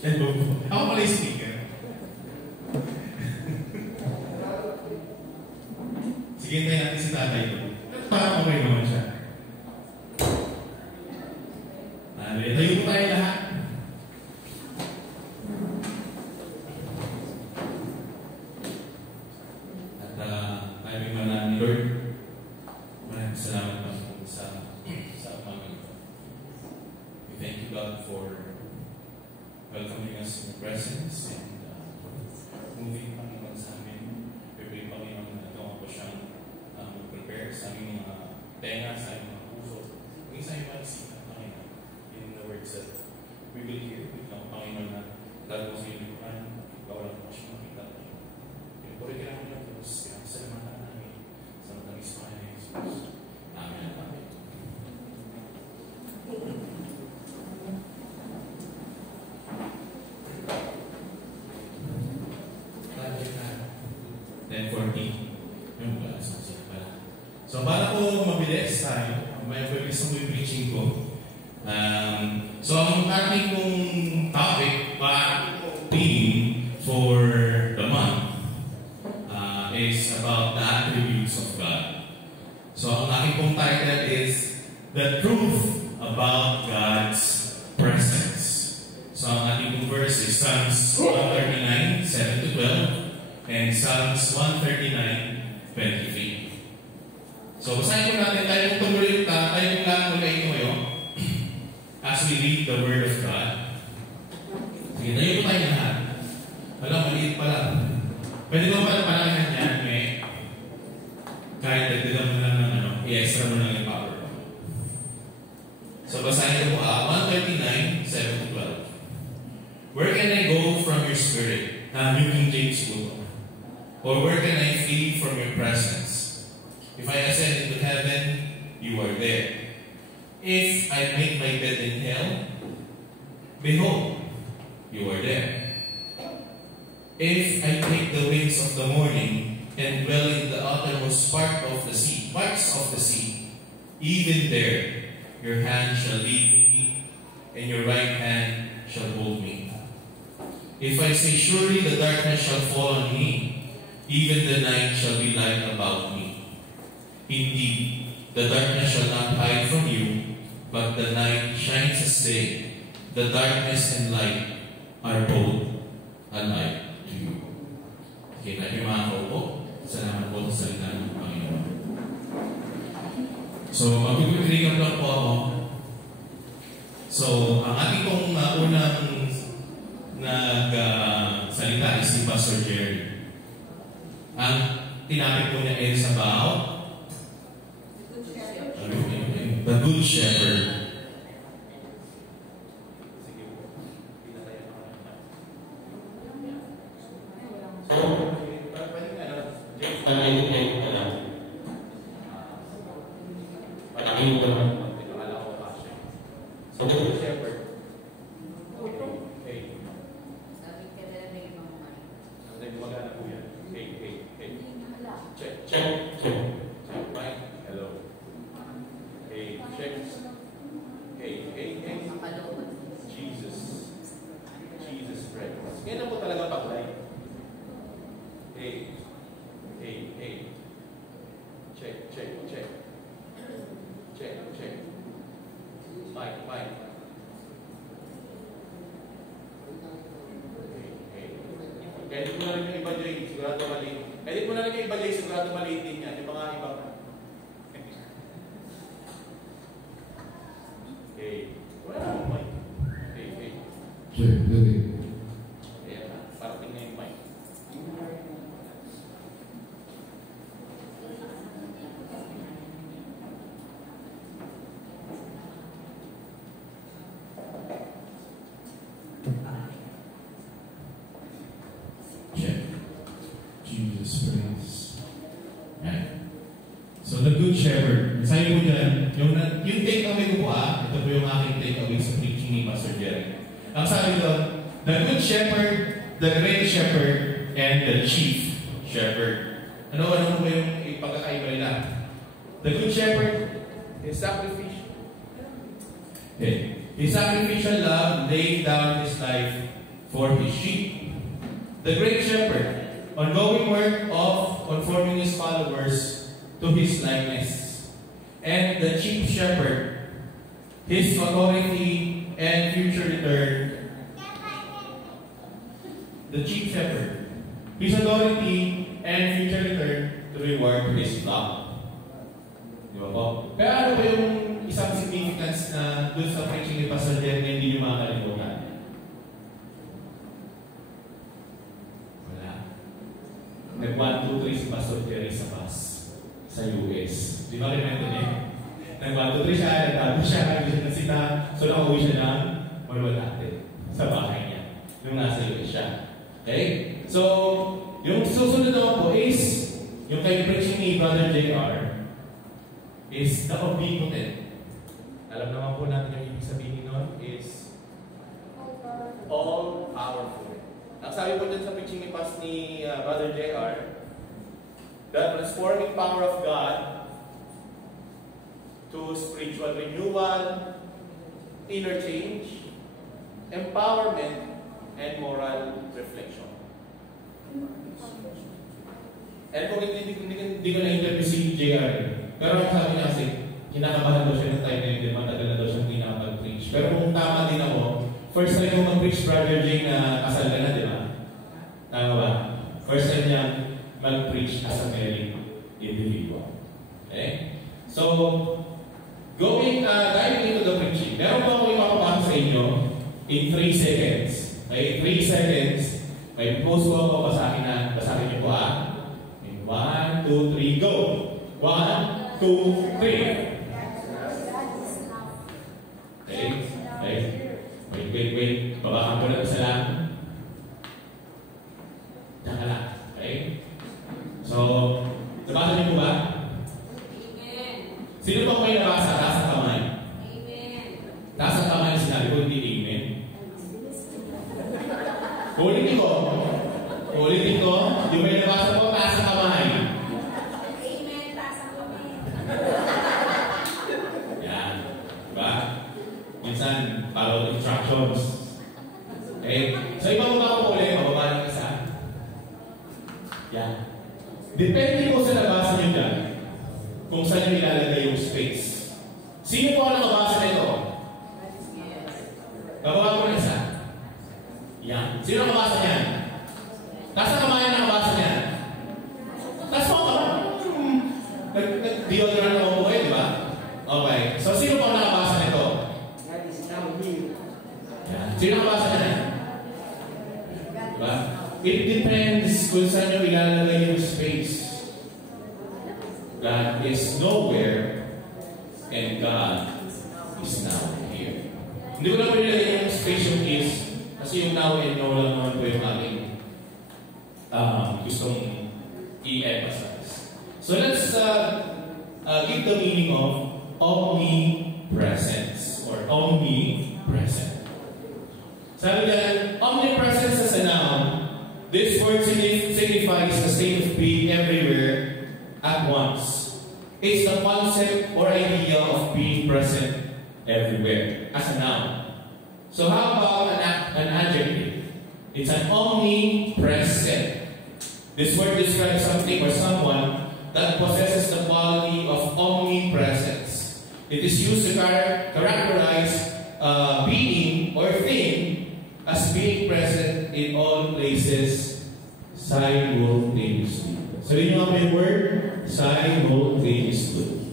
Hello po. Ako pala yung speaker. Sige, tayo natin si tatay ko. Parang okay naman siya. Tayo po tayo lahat. At tayo may manan ni Lord. Maraming salamat po sa umaga ito. We thank you, God, for welcoming us in your presence and moving, Panginoon, sa amin. We pray, Panginoon, na ito ako siyang prepare sa aming mga tenga, sa aming mga puso, kung sa aming mga isipan, Panginoon, in the words that we will hear. Ikaw, Panginoon, na dahil mo sa iyo likuran, ikaw lang po siyang makita, Panginoon. Pinupuri ka namin ng Diyos, kaya salamatan namin sa matamis pa ni Jesus. Amen. Amen. So, para po mabilis tayo, may pabilis mo yung preaching ko. So, ang ating kong topic, theme for the month, is about the attributes of God. So, ang aking pong title is The Truth About God's Presence. So, ang ating pong verse is Psalms 139, 7-12, and Psalms 139, 23. So, basahin ko natin tayo kung tumuloy tayo lang mula ito ngayon as we read the Word of God. Sige, tayo po tayo lahat. Wala, maliit pala. Pwede ko pala palakihan yan, kahit nagdagan mo lang ng i-extra mo lang yung power. So, basahin ko po 139, 7-12. Where can I go from your spirit? New King James po. Or where can I flee from your presence? If I ascend into heaven, you are there. If I make my bed in hell, behold, you are there. If I take the wings of the morning and dwell in the uttermost parts of the sea, even there your hand shall lead me, and your right hand shall hold me. If I say, surely the darkness shall fall on me, even the night shall be light about me. Indeed, the darkness shall not hide from you, but the night shines as day. The darkness and light are both alike to you. Okay, tayo mga kaupo. Salamat po sa salita ng Panginoon. So, mag-recap lang po ako. So, ang ating pong unang nag-salita is si Pastor Jerry. Ang tinapit po niya is about the Good Shepherd. Edit mo na rin yung iba dyan, sigurado maliit. Edit mo na rin yung iba dyan, sigurado maliit din yan. Yung mga iba pa. Okay. Wala na mic. Okay. Sure, okay. Ayan na, parating na yung mic. Jesus praise. Yan. So, the Good Shepherd. Sabi mo dyan, yung take-away ko po ito po yung aking take-away sa preaching ni Pastor Jerry. Ang sabi doon, the Good Shepherd, the Great Shepherd, and the Chief Shepherd. Ano mo ba yung ipagkakaiba nila? The Good Shepherd is sacrificial. Okay. His sacrificial love laid down his life for his sheep. The great shepherd, ongoing work of conforming his followers to his likeness. And the chief shepherd, his authority and future return. The chief shepherd, his authority and future return to reward his flock. Di ba po? Pero ano ba yung isang significance na dun sa preaching ni Pastor Jen na hindi nyo makakalimutan? Wala. Nag 1, 2, 3 si Pastor Jerry sa bus sa US. Di ba remember niya? Nag 1, 2, 3 siya, nagtago siya, nag-uwi siya ng sita. So nakauwi siya ng Malwalate sa bahay niya. Nung nasa US siya. Okay? So, yung susunod naman po is yung kay preaching ni Brother JR is the omnipotent. Alam naman po natin yung ibig sabihin nun is all powerful. Ang sabi po dyan sa preaching ni Brother JR, the transforming power of God to spiritual renewal, inner change, empowerment, and moral reflection. And kung hindi ko na-interview si JR, pero ang sabi niya kasi, kinakabahan daw siya ng time na yun, matagal na daw siyang hindi nakapag-preach. Pero kung tama din ako, first time ko mag-preach, Brother Jay, na kasal ka na, di ba? Tama ba? First time niya mag-preach as a married individual. Okay? So, diving into the preaching, meron pa ako ipapapasa sa inyo in 3 seconds. Okay? 3 seconds. May post ko ako, basahin niyo po In 1, 2, 3, go! 1, 2, 3. Okay. Wait. Babakan ko lang isa lang. Taka lang. Okay? So, nabasa niyo po ba? Amen. Sino pa may nabasa? Taas ang kamay. Amen. Taas ang kamay na sinabi ko, hindi amen. Ulitin ko. Yung may nabasa ko, taas ang kamay. Amen. Taas ang kamay. Yan. Diba? Minsan, follow instructions. Okay? So, ibababa ko ulit. Mababa ng isa. Yan. Depende po sa nabasa nyo dyan kung saan nyo ilalagay yung space. Sino po ang nakabasa nito? Bababa ko ng isa. Yan. Sino nakabasa niyan? Taas ang kamay ang nakabasa niyan. Taas mo ako. Nag-deodorant ako po kayo, di ba? Okay. So, sino po ang nakabasa nito? Yan. Sino nakabasa niyan? Diba? It depends kung saan nyo ilalagay yung space. God is nowhere and God is now here. Hindi ko lang po nilagay yung space yung is kasi yung now and no lang naman po yung aking gustong i-emphasize. So let's give the meaning of omnipresence or omnipresent. Sabi dyan, omnipresence as a noun, this word signifies the state of being everywhere at once. It's the concept or idea of being present everywhere as a noun. So how about an adjective? It's an omnipresent. This word describes something or someone that possesses the quality of omnipresence. It is used to characterize being or thing as being present in all places simultaneously. So, yun yung may word, simultaneously.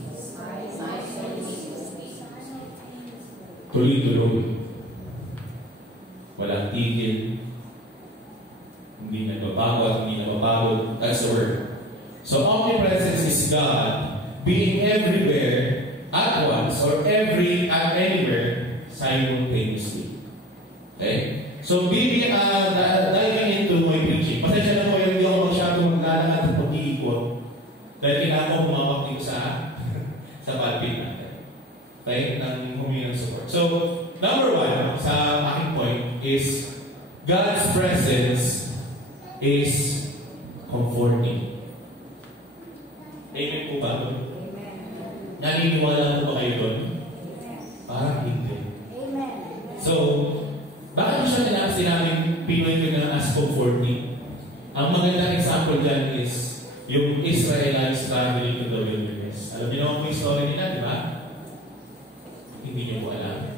Tuloy-tuloy. Walang tigil. Hindi nagbabago. That's the word. So, omnipresence is God being everywhere at once or anywhere simultaneously. Okay? So, diving into my preaching. Pasensya na po yung hindi ako masyadong maglalakad at pag-iikot dahil kailangan ko bumabak sa pulpit natin. Okay? Nang humingi ng support. So, number 1 sa aking point is God's presence is comforting. Amen po ba? Amen. Naniniwala po ba kayo doon? Parang hindi. Amen. So, bakit siya sinabing Ang magandang example dyan is yung Israelites traveling to the wilderness. Alam niyo naman po yung story nila, di ba? Hindi niyo po alam.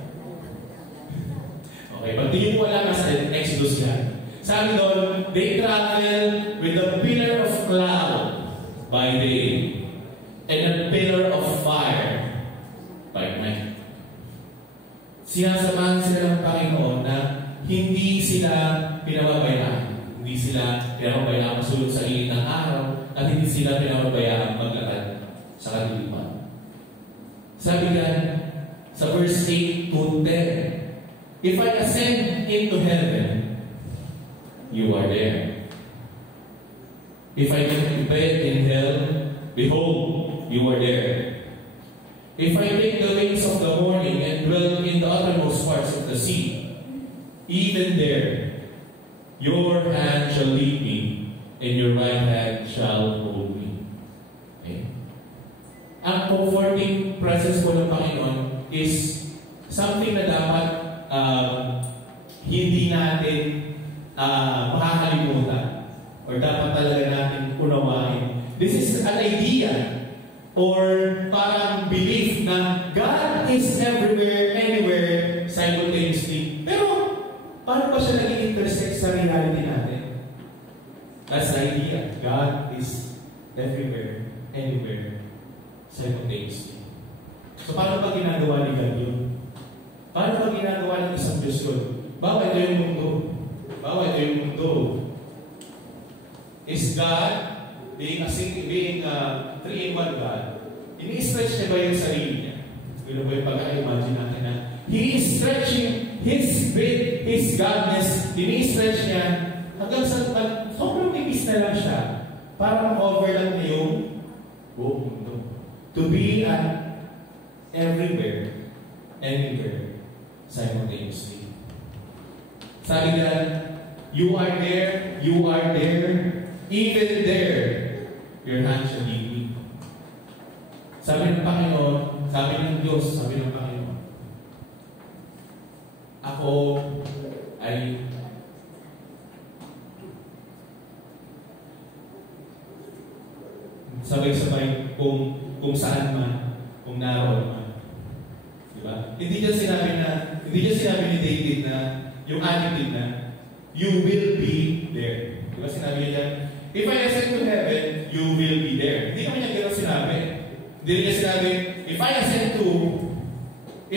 Okay, pag di niyo po alam, nasa Exodus yan. Sabi doon, they travel with a pillar of cloud by day and a pillar of fire by night. Sinasamahan sila ng Panginoon na hindi sila pinababayaan. Hindi sila pinababayaan masulot sa init ng araw at hindi sila pinababayaan maglakad sa kadiliman. Sabi yan sa verse 8 to 10, if I ascend into heaven, you are there. If I get to bed in hell, behold, you are there. If I take the wings of the morning and dwell in the uttermost parts of the sea, even there, your hand shall lead me, and your right hand shall hold me. Okay? Ang comforting presence po ng Panginoon is something na dapat hindi natin makakalimutan or dapat talaga natin unawain. This is an idea or parang belief na God is everywhere, anywhere, simultaneously. Pero, paano pa siya naging intersect sa reality natin? That's the idea. God is everywhere, anywhere, simultaneously. So, paano pa ginagawa ni God yun? Paano pa ginagawa ng isang Diyos yun? Bawa ito yung mundo. Bawa ito yung mundo. Is God being three-in-one God, ini-stretch niya ba yung sarili niya? Yun ba yung pagka-imagine natin na He is stretching His faith, His godness, ini-stretch niya hanggang sa sobrang tipis na lang siya para ma-cover lang niya yung buong mundo. To be everywhere, anywhere, simultaneously. Sabi nga, you are there, even there, your hand shall lead me. Sabi ng Panginoon, sabi ng Diyos, sabi ng Panginoon, ako ay sabay-sabay kung saan man, kung naroon man. Diba? Hindi niya sinabi ni David na yung attitude na you will be there. Diba sinabi niya dyan, if I ascend to heaven, you will be there. Hindi naman niya gano'n sinabi. Hindi niya sinabi, if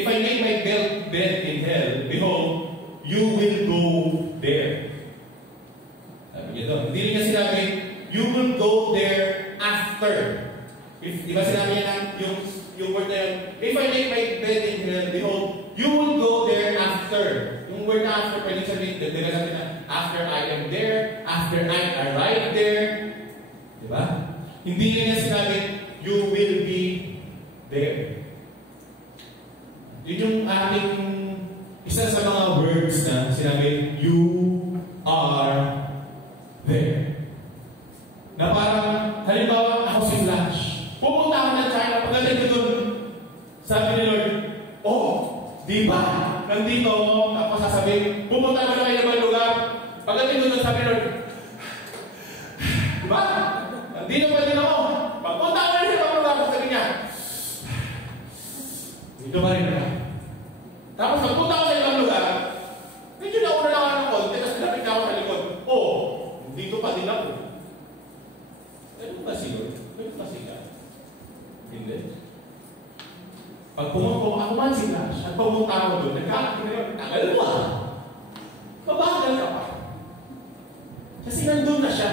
I lay my bed in hell, behold, you will go there. Sabi niya doon. Hindi niya sinabi, you will go there after. Diba sinabi niya na yung word na yun, if I lay my bed in hell, behold, you will go there after. Yung word na after, pwede sabihin, diba sabi na, after I am there, after I arrive there. Diba? Hindi niya sinabi, you will be there. Yun yung ating isa sa mga words na sinabi, you are there. Na parang, halimbawa, ako si Flash. Pupunta ako ng China, pagdating ko dun, sabi ni Lord, oh, di ba? Nandito ako, tapos sasabihin, pupunta ko na kayo ng lugar. Pagdating ko dun, sabi ni Lord, di ba? Nandito pa din ako. Pagpunta ko na sa lugar, sabi niya, dito pa rin ako. Tapos pagpunta ko sa ibang lugar, medyo nauna na ako ng konti, tapos napit ako sa likod. Oh, dito pa din ako. Ganun ba si Lord? Ganun ba si God? Hindi. Pag pumunta ako man si Flash, at pumunta ako doon, tagal mo ah. Mabagal ka pa. Kasi nandun na siya.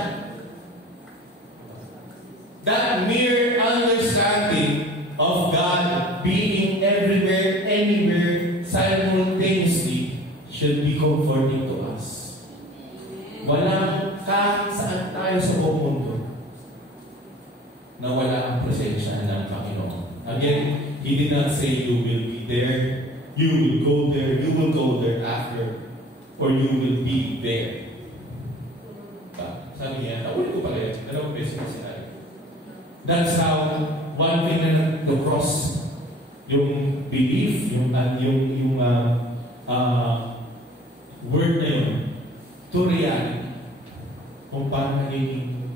That mere understanding of God being everywhere, anywhere, simultaneously should be comforting to us. Walang kahit saan tayo sa buong mundo na wala ang presensya ng Panginoon. Again, He did not say you will be there, you will go there after, or you will be there. Sabi niya, naulit ko pala yun, dalawang beses na sinabi. That's how one thing na to cross yung belief, yung word na yun, to reality. kung paano naging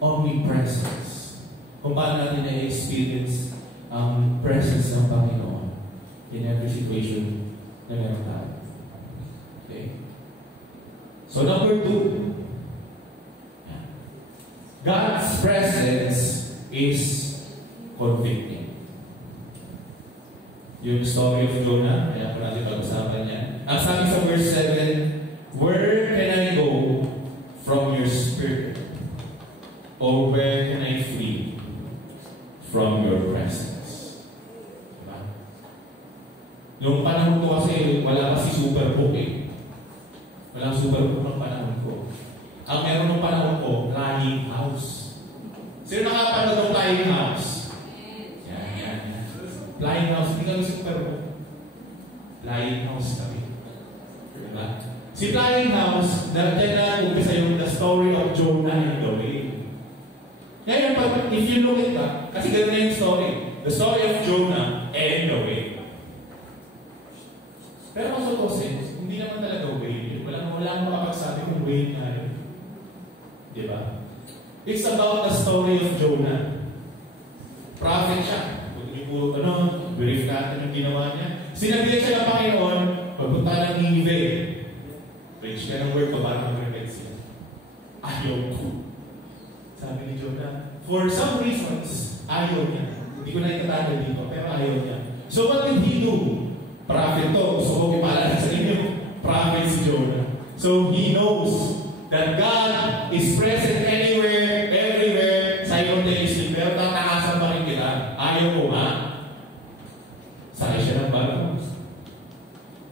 omnipresence, kung paano natin na-experience ang presence ng Panginoon in every situation na meron tayo. Okay? So number 2, God's presence is convicting. Yung story of Jonah, kaya po natin pag-usapan yan. Ang sabi sa verse 7, where can I go from your spirit? Or where can I flee from your presence? Diba? Noong panahon ko kasi, wala kasi superbook eh. Walang superbook ng panahon ko. Ang meron ng panahon ko, Flying House. Sino nakapanood ng Flying House? Yan. Flying House, hindi kami superbook. Flying House kami. Diba? Si Flying House, dyan na umpisa yung the story of Jonah and the whale. Ngayon, if you look at that, kasi ganun na yung story. The story of Jonah and the whale. Pero kung suposin, hindi naman talaga whale. Walang makapagsabi kung whale nga yun. Diba? It's about the story of Jonah. Prophet siya. Kung yung puro brief natin yung ginawa niya. Sinabihan siya ng Panginoon, pagpunta ng Nineveh. Preach ka ng word pa para mag-repent siya. Ayaw ko. Sabi ni Jonah, for some reasons, ayaw niya. Hindi ko na itatagay dito, pero ayaw niya. So what did he do? Prophet to. So okay, paalala sa inyo. Prophet si Jonah. So he knows that God is present anywhere, everywhere, simultaneously. Pero tatakasan pa rin kita. Ayaw ko nga. Sakay siya ng bago.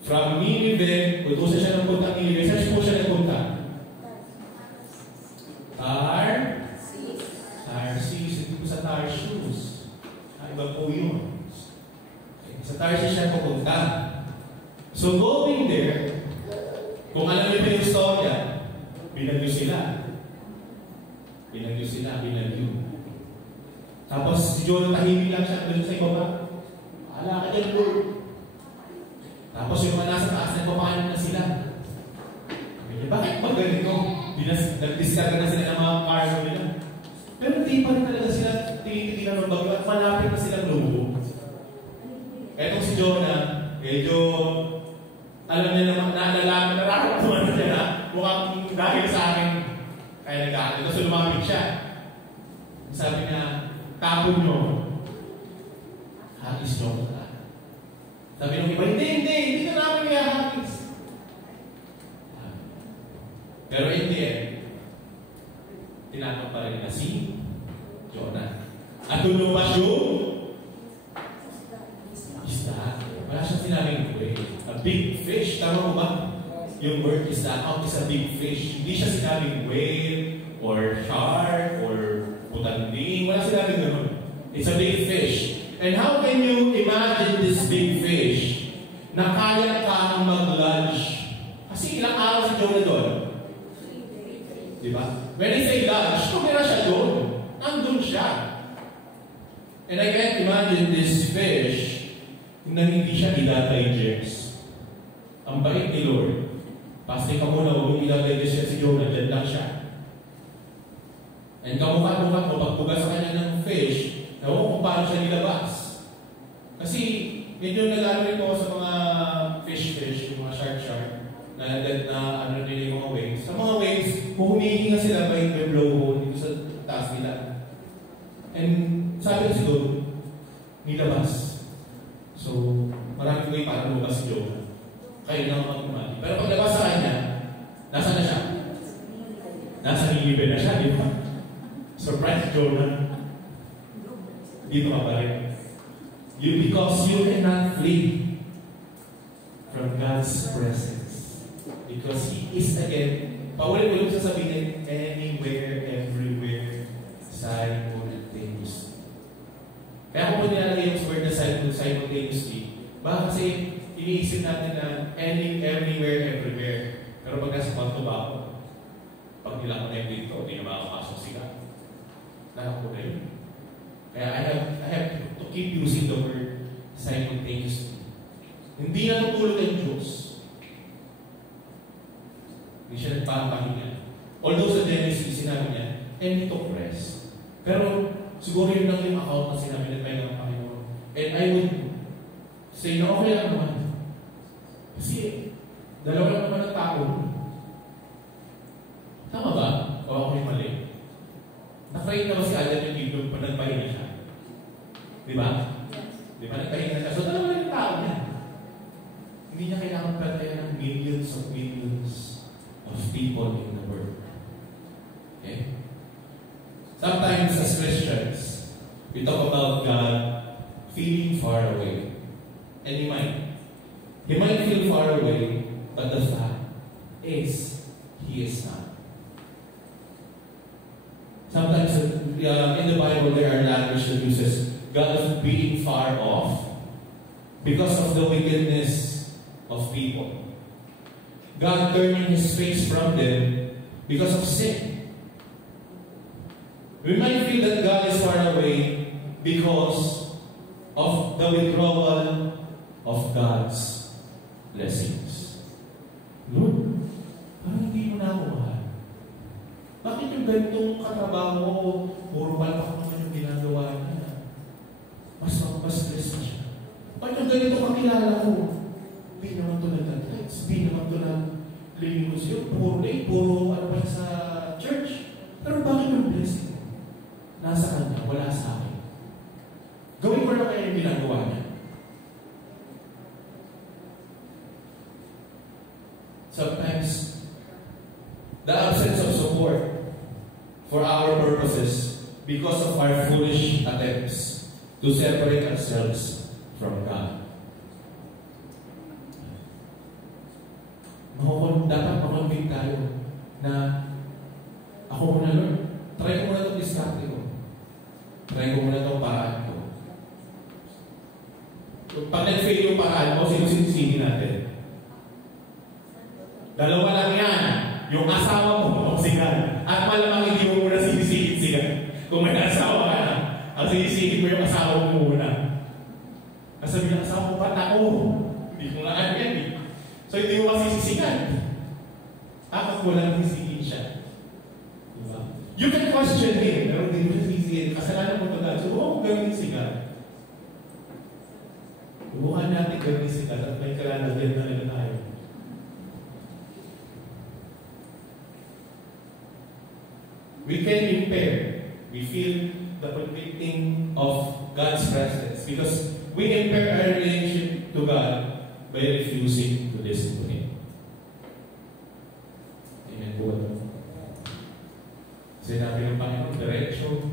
From Nineveh, utusan siya ng punta Nineveh. Saan po siya nagpunta? Tarsis. Hindi po sa Tarsus. Iba po yun. Sa Tarsis siya pupunta. So going there, kung alam niyo pa yung storya, binagyo sila. Tapos si Jonah tahimik lang siya doon sa ibaba. Ala ka dyan, Lord. Tapos yung mga nasa taas, nagpapahanap na sila. Bakit ba ganito? Nag-discover na sila ng mga cargo nila. Pero hindi pa rin talaga sila tinitigilan ng bagyo at malapit na silang lubog. Etong si Jonah, medyo alam niya naman, nararamdaman na siya na mukhang dahil sa akin kaya nag-aalit. Tapos lumapit siya. Sabi niya, tapon nyo. Hagis nyo ka. Sabi nung iba, hindi ka namin kaya hagis. Pero in the end, tinatang pa rin na si Jonah. At lumabas yung isda. Wala siyang sinabing whale. A big fish. Tama mo ba? Yung word isda out is a big fish. Hindi siya sinabing whale or shark or putanding. Wala sinabing gano'n. It's a big fish. And how can you imagine this big fish na kaya kang mag-lunch? Kasi ilang araw si Jonah doon. Diba? When I say lunch, tumira siya doon. Nandun siya. And I can't imagine this fish na hindi siya ida-digest. Ang bait ni Lord. Pasti ka muna, huwag mong ida-digest siya si Jonah. Diyan lang siya. And kamukha-mukha mo, pagpuga sa kanya ng fish, ewan kung paano siya nilabas. Kasi, medyo nag-ano rin ako sa mga fish, yung mga shark, na ano din yung mga waves. Sa mga waves, kung humihinga sila ba yung blowhole dito sa taas nila. And sabi kasi doon, nilabas. So, maraming way para lumabas si Jonah. Kayo na mag-umali. Pero paglabas sa kanya, nasa na siya? Nasa Nineveh na siya, di ba? Surprise Jonah. Dito ka pa rin. Because you cannot flee from God's presence. Because He is again, paulit-ulit sa sabihin, anywhere, everywhere, simultaneously. Kaya kung nilalagay yung word na simultaneously, baka kasi iniisip natin na everywhere, everywhere. Pero pag nasa kwanto ba ako, pag nila ko na yung dito, hindi na makakasok sila. Nakako na yun. Kaya I have to keep using the word simultaneously. Hindi na tutulog ang Diyos. Hindi siya nagpapahinga. Although sa Genesis, sinabi niya, and he took rest. Pero, siguro yun lang yung account na sinabi ng Panginoon. And I would say na okay lang naman. Kasi, dalawa lang naman ang tao. Tama ba? O ako yung mali? Nakain na ba si Adam yung Eve pag nagpahinga siya? Di ba? Di ba nagpahinga siya? So, dalawa lang yung tao niya. Hindi niya kailangan patayan ng millions of people in the world. Okay? Sometimes as Christians, we talk about God feeling far away. And He might feel far away, but the fact is, He is not. Sometimes in the Bible there are language that uses God of being far off because of the wickedness of people. God turning His face from them because of sin. We might feel that God is far away because of the withdrawal of God's blessings. Lord, parang hindi mo na ako mahal. Bakit yung ganitong katrabaho mo, puro palpak naman yung ginagawa niya? Mas blessed na siya. Bakit yung ganito kakilala ko? Hindi naman ito nag-text, hindi naman ito nag-living ko siya, puro ano pa sa church. Pero bakit yung blessing? Nasa kanya, wala sa akin. Gawin ko na kaya yung ginagawa niya. Sometimes, the absence of support for our purposes because of our foolish attempts to separate ourselves from God. Dapat makonvict tayo na ako muna, Lord, try ko muna itong diskarte ko. Try ko muna itong paraan ko. Pag nag-fail yung paraan mo, sinusisini natin. Dalawa lang yan. Yung asawa mo, sigan. At malamang hindi mo muna sinisingit sigan. Kung may asawa ka na, ang sinisingit mo yung asawa mo muna. Nasabi ng asawa mo, ba't ako? Hindi ko nga yan eh. So hindi mo masisisigan. Tapos mo lang sisigit siya. Diba? You can question him, pero hindi mo sisigit. Kasalanan mo ito dahil. So, gawin sigan. Bukan natin gawin sigan at may kalalagyan na nila tayo. We can impair. We feel the convicting of God's presence because we impair our relationship to God by refusing to listen to Him. Amen po. Sinabi ng Panginoon, diretso,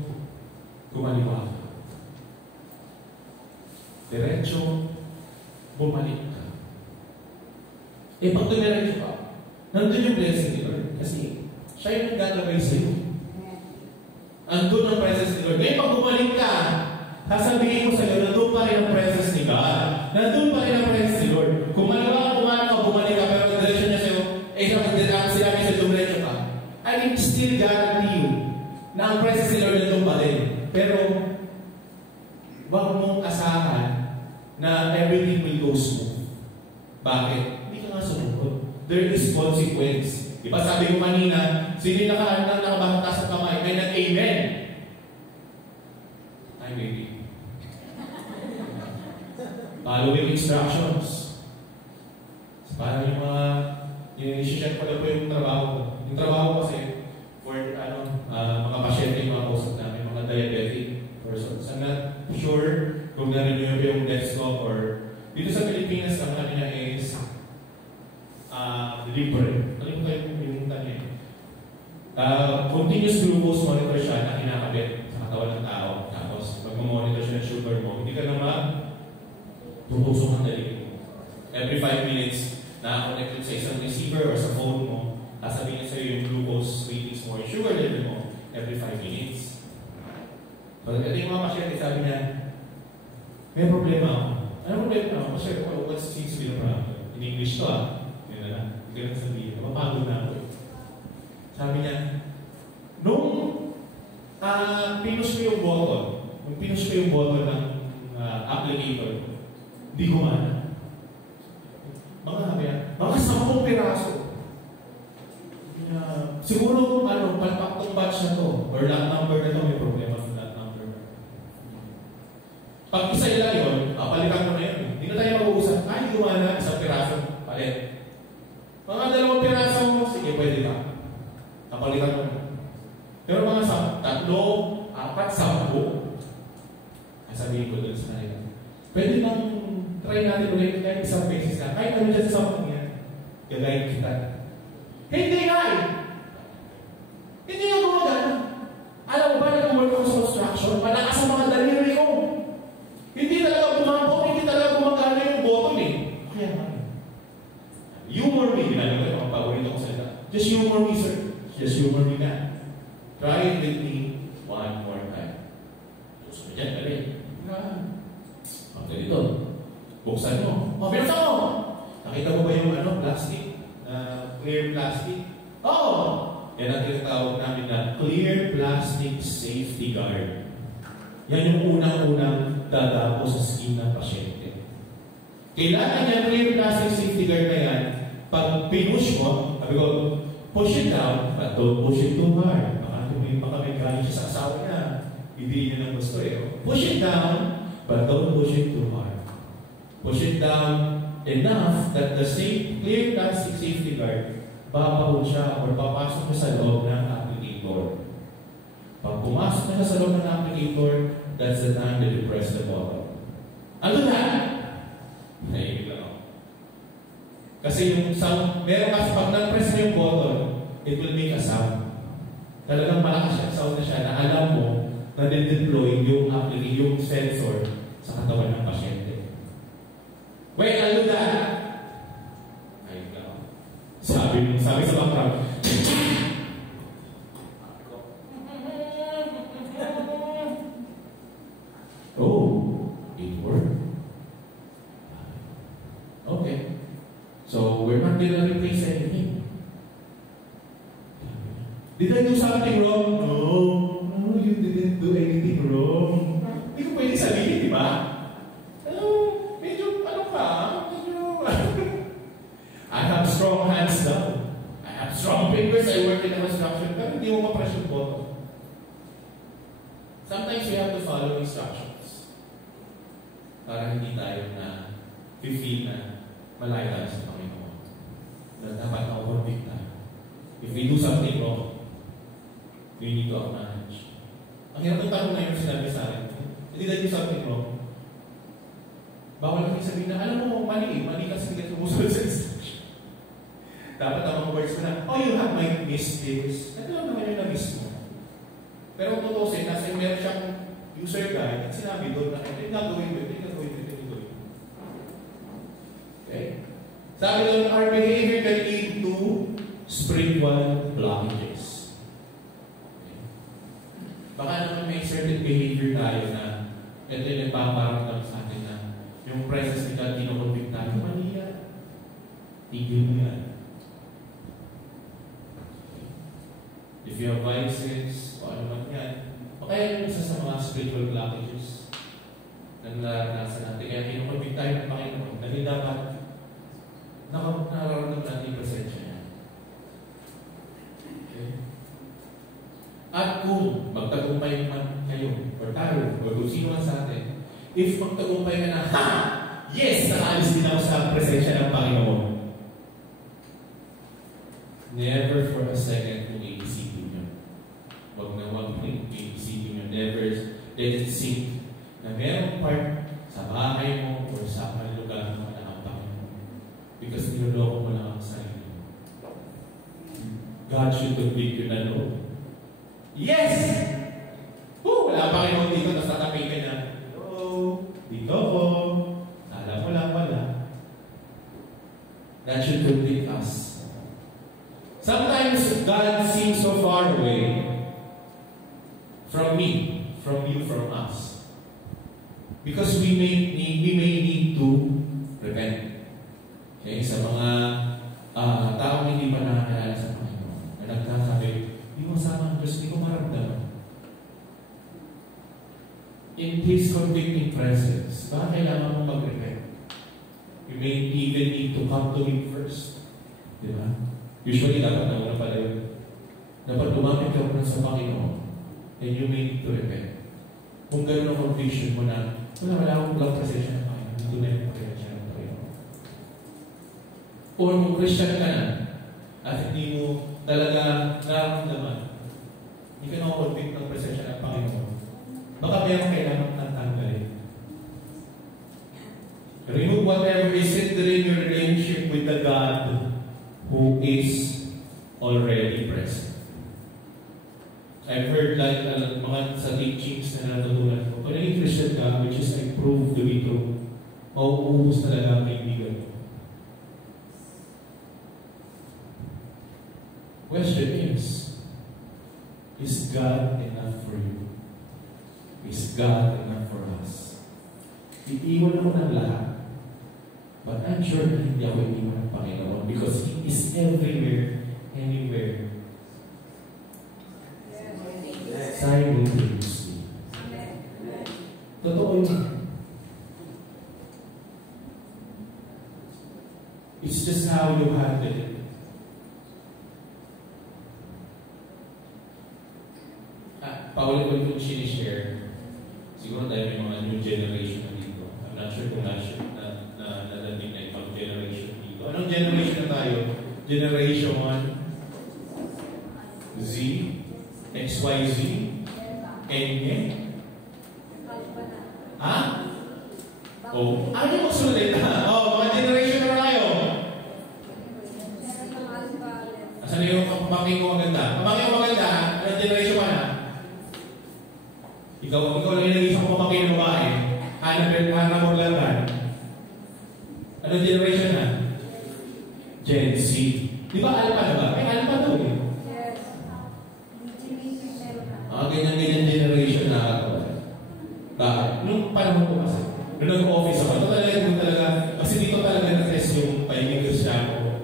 kumaliwa ka. Diretso, bumalik ka. Pag dumiretso ka, nandun yung blessing ni Lord kasi siya yung nagdadagay sa'yo. Andun ang presence ni Lord. Ngayon, pag bumalik ka, sasabihin mo sa'yo, nandun pa rin ang presence ni God. Nandun pa rin ang presence ni Lord. Kung malawa ka, bumalik ka, pero ang direction niya sa'yo, sinabi sa'yo, dumiretso ka. I can still guarantee you na ang presence ni Lord nandun pa rin. Pero, huwag mong asahan na everything will go smooth. Bakit? Hindi ka nga sumunod. There is consequence. Diba sabi ko kanina, sino yung nakabata sa kamay? May nag-amen. Ay, baby. Following instructions. Parang yung mga, i-share ko lang po yung trabaho ko. Yung trabaho ko kasi, for mga pasyente yung mga kausap namin, mga diabetic persons. I'm not sure kung narinig nyo yung desktop or dito sa Pilipinas, ang kanina is libre. Alam mo kayo yung tanong continuous glucose monitor siya na kinakabit sa katawan ng tao. Tapos, pag monitor siya ng sugar mo, hindi ka naman tutusok ang dali mo. Every 5 minutes, na-connected sa isang receiver or sa phone mo, sasabihin niya sa'yo yung glucose readings mo, yung sugar level mo, every 5 minutes. So, ito yung mga pasyente, sabi niya, may problema ako. Ano problema ako? Sir, what seems to be the problem? In English to Yun na lang. Hindi ka lang sabihin. Mapagod na ako. Sabi niya, nung pinush ko yung button ng applicator, hindi gumana. Mga 10 piraso. Siguro, palpak tong batch na to, or lot number na to, may problema sa lot number. Pag isa lang yun, papalitan ko na yun. Hindi na tayo mag-uusap. Hindi gumana, isang piraso, palit. Mga 2 piraso mo, sige, pwede ba? Kapalitan ko na. Pero mga 3, 4, 10, sabihin ko doon sa kanila. Pwede bang try natin ulit kahit isang beses na, kahit ano dyan sa 10 yan, gagayin kita. Hindi nga eh! Hindi nga gumagana. Alam mo ba, nag-work ako sa construction, malakas ang mga daliri ko. Hindi talaga bumabok, hindi talaga gumagana yung button eh. Kaya nga. Humor me, ginagawa ko, ang paborito ko sa just humor me, sir. Just humor me na. Try it with me one more time. Gusto mo dyan, galing. Ang ganito. Buksan mo. Binuksan mo! Nakita mo ba yung plastic? Clear plastic? Oo! Yan ang tinatawag namin na clear plastic safety guard. Yan yung unang-unang dadapo sa skin ng pasyente. Kailangan yung clear plastic safety guard na yan, pag pinush mo, sabi ko, push it down, but don't push it too hard. Baka may galing siya sa asawa niya. Hindi niya nang gusto eh. Push it down, but don't push it too hard. Push it down enough that the clear plastic safety guard babahod siya or papasok siya sa loob ng applicator. Pag pumasok na siya sa loob ng applicator, that's the time that you press the button. Ano na? Nainig lang ako. Kasi yung sound, meron kasi pag nag-press mo yung button, it will make a sound. Talagang malakas siya, sound na siya na alam mo na deploy yung applicator, yung sensor sa katawan ng pasyente. Wait, ano na? Ayun lang. Sabi sa background. Oh, it worked. Okay. So, we're not going to replace anything. Did I do something wrong? No, you didn't do anything wrong. Hindi ko pwede sabihin, di ba? I have strong hands now. I have strong fingers. I work in a construction. Pero hindi mo ma-press yung button. Sometimes you have to follow instructions. Para hindi tayo na feel na malayo tayo sa Panginoon. Na dapat na-overtake tayo. If we do something wrong, we need to acknowledge. Ang hirap ng tanong na yun sinabi sa akin, hindi tayo do something wrong. Bawal kami sabihin na, alam mo, mali kasi hindi ka sumusunod sa instruction. Dapat ang mga words mo na, oh, you have my miss this. Ito lang naman yung na-miss mo. Pero kung tutusin, nasa meron siyang user guide, at sinabi doon na, ito yung gagawin mo, ito yung gagawin mo, ito yung gagawin mo. Okay? Sabi doon, our behavior can lead to spiritual blockages. Okay? Baka naman may certain behavior tayo na ito yung nagpaparamdam sa atin na yung presence ni God, kinukonvict tayo, mali yan. Tigil mo yan. If you have vices, o ano man yan, o kaya yung isa sa mga spiritual blockages na naranasan natin. Kaya kinukonvict tayo ng Panginoon, dahil dapat nararamdaman natin yung presensya niya. Okay? At kung magtagumpay man kayo, or tayo, or kung sino man sa atin, if magtagumpay ka na, ha! Yes! Nakaalis din ako sa presensya ng Panginoon. Never for a second kung iisipin nyo. Huwag na huwag iisipin nyo. Never let it sink na merong part sa bahay mo or sa lugar mo na ang Panginoon. Because niloloko mo lang ang sarili mo. God should convict you na no. Yes! Wala Panginoon dito, tapos tatapin ka niya. Hello? Dito ko. Alam mo lang wala. That should convict us. Sometimes God seems so far away from me, from you, from us. Because we may need to repent. Okay? Sa mga taong hindi pa nakakilala sa Panginoon, na nagkasabi, hindi mo sama ang Diyos, hindi ko maramdaman. In His convicting presence, baka kailangan mo mag-repent. You may even need to come to Him first. Di ba? Usually, dapat na una pala yun. dapat lumapit ka muna sa Panginoon and you may need to repent. Kung gano'n ang conviction mo na, wala akong presensya ng Panginoon, hindi na yung presensya ng Panginoon. Or kung Christian ka na, at hindi mo talaga nararamdaman, hindi ka na-convict ng presensya ng Panginoon, baka mayroong kailangan ng tanggalin. Remove whatever is hindering your relationship with the God who is already present. I've heard like mga sa teachings na natutunan ko. Pag naging Christian ka, which is I prove to be true, mauubos talaga ang kaibigan mo. Question is God enough for you? Is God enough for us? Iiwan ako ng lahat. But I'm sure na hindi ako iiwan ng Panginoon because He is everywhere, anywhere. Simultaneously. Totoo yun. It's just how you handle it. Paulit-ulit kong sinishare. Siguro dahil may mga new generation na dito. I'm not sure kung nadating na ibang generation dito. Anong generation na tayo? Generation 1, Z, XYZ, Enye. Ha? Oh, ano yung magsulit ha? Oh, mga generation na tayo. Asan yung pamangkin ko maganda? Pamangkin ko maganda, anong generation ka na? Ikaw lang yung nag-isang pamangkin ng babae. Hanap mo lang ba? Anong generation na? Gen Z. Di ba alpha na ba? May alpha to eh. Ganyan generation na ako. Bakit? Nung panahon ko kasi, nung nag-office ako, kasi dito talaga na-test yung pahinging Kristyano.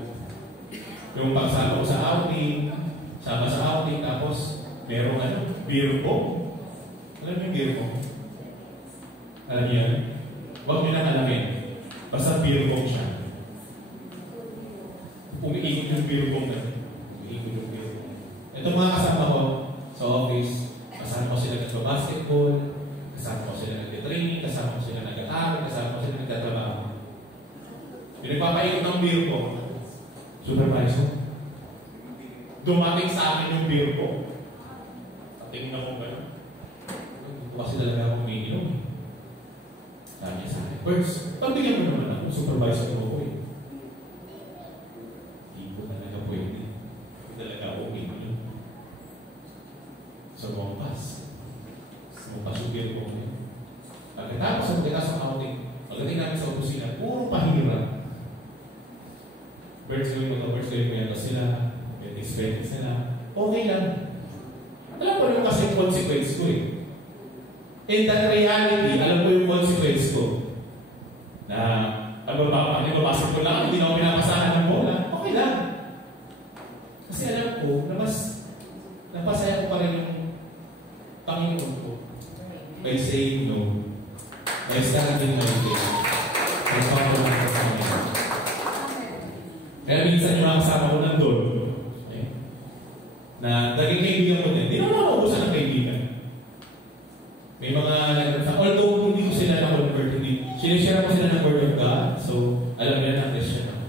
Yung pagsama ko sa outing, sama sa outing, tapos merong beer pong. Alam mo yung beer pong? Alam niyo yan? Huwag niyo nang alamin. Basta beer pong siya. Umiikot yung beer pong na. Umiikot yung beer pong. Ito mga kasama ko sa office, kasama ko sila nagpa-basketball, kasama ko sila nag-training, kasama ko sila nag-aaral, kasama ko sila nagtatrabaho. Yung nagpapaikot ng beer ko, supervisor, dumating sa akin yung beer ko. Tingin ako gano'n. Kasi talaga akong may inom. Sabi niya sa akin, first, pagbigyan mo naman ako, supervisor ko ako eh. Hindi ko talaga pwede. Talaga ako may inom. So, lumampas yung beer ko. Pagkatapos ang tigas ng outing, pagdating namin sa opisina, puro pahirap. Birds going mo yan sila, expect sila, okay lang. Alam ko yung kasi consequence ko eh. In that reality, alam ko yung consequence ko. Na, mababasok ko lang, hindi na ako pinapasahan ng bola, okay lang. Kasi alam ko, na mas napasaya ko pa rin yung Panginoon ko. By saying no, by standing my faith, by following the Panginoon. Kaya minsan yung mga kasama ko nandun, na naging kaibigan ko din, hindi naman naubusan ng kaibigan. May mga nagkakasama, although hindi ko sila na-convert, sinishare ko sila ng Word of God, so alam nila na Christian ako.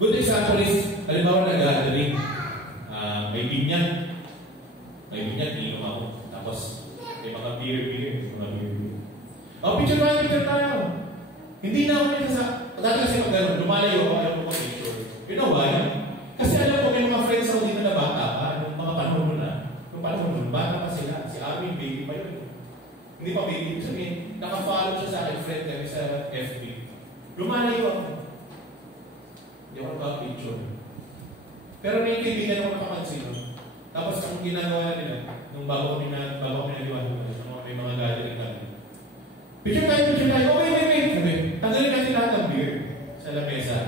Good example is, halimbawa nag-gathering, may binyag, ininom ako, tapos may mga beer. Oh, picture tayo. Hindi na ako dati kasi pag gano'n, lumalayo ako, ayaw ko mag-picture. You know why? Kasi alam ko, may mga friends ako dito na bata pa, nung mga panahon mo na. Nung panahon mo, bata pa sila. Si Armin, baby pa yun. Hindi pa baby. Sabihin, nakafollow siya sa akin, friend kami sa FB. Lumalayo ako. Hindi ako naka-picture. Pero may kaibigan ako nakapansin. Tapos ang ginagawa nila, nung bago kami naliwan, may mga gathering kami. Picture tayo. Oh, wait. Tanggalin natin lahat ng beer sa lamesa.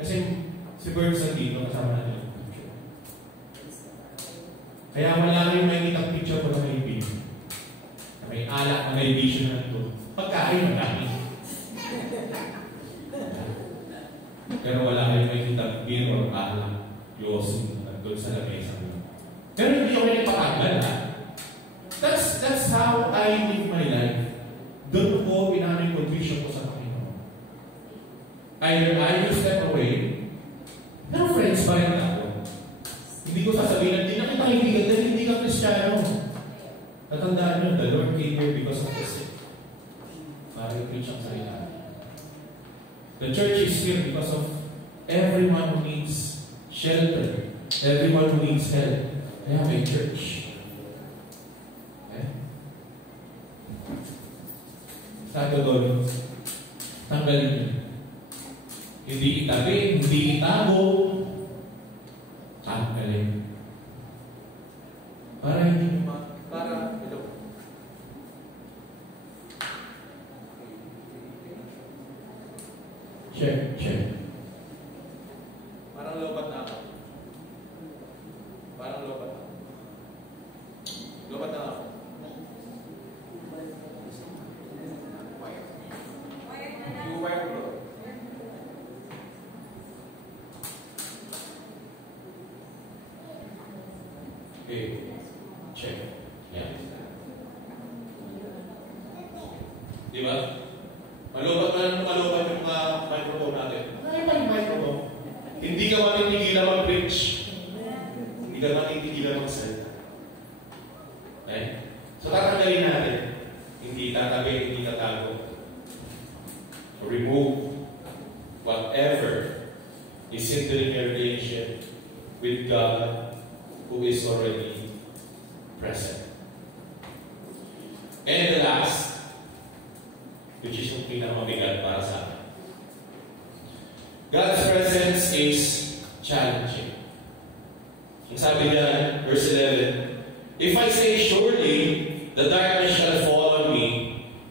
Kasi si Birds nandito, kasama natin yung picture. Kaya wala kayong makikita picture ko ng kaibigan. Na may alak, na may vision na ito. Pagkain, marami. Pero wala kayong makikita beer or alak. Yosin, nandun sa lamesa. nyo kayo nagpatanggal, ha? That's how I live my life. Doon ko inamin yung conviction ko sa Panginoon. Either I will step away, pero friends pa rin ako. Hindi ko sasabihin na, hindi na kita kaibigan dahil hindi ka Kristiyano. Natandaan nyo, the Lord came here because of the sick. Para i-preach ang salita. The church is here because of everyone who needs shelter, everyone who needs help. Kaya may church. Okay? Sabi doon, tanggalin nyo. Hindi itabi, hindi itago, tanggalin. Para hindi nyo para ito. Check. Parang lobat na ako. Lobat na ako. Wire bro. Okay. Check. Yan. Di ba? Malubat yung mga microphone natin. Ay, may microphone. Hindi ka matitigilan mag-preach. Hindi ka matitigilan mag-salita. Okay? So, tatanggalin natin. Hindi tatabi, hindi tatago. Remove whatever is hindering your relationship with God who is already present. And the last, which is yung pinakamabigat para sa akin. God's presence is challenging. Ang sabi niya, verse 11, if I say, surely the darkness shall fall on me,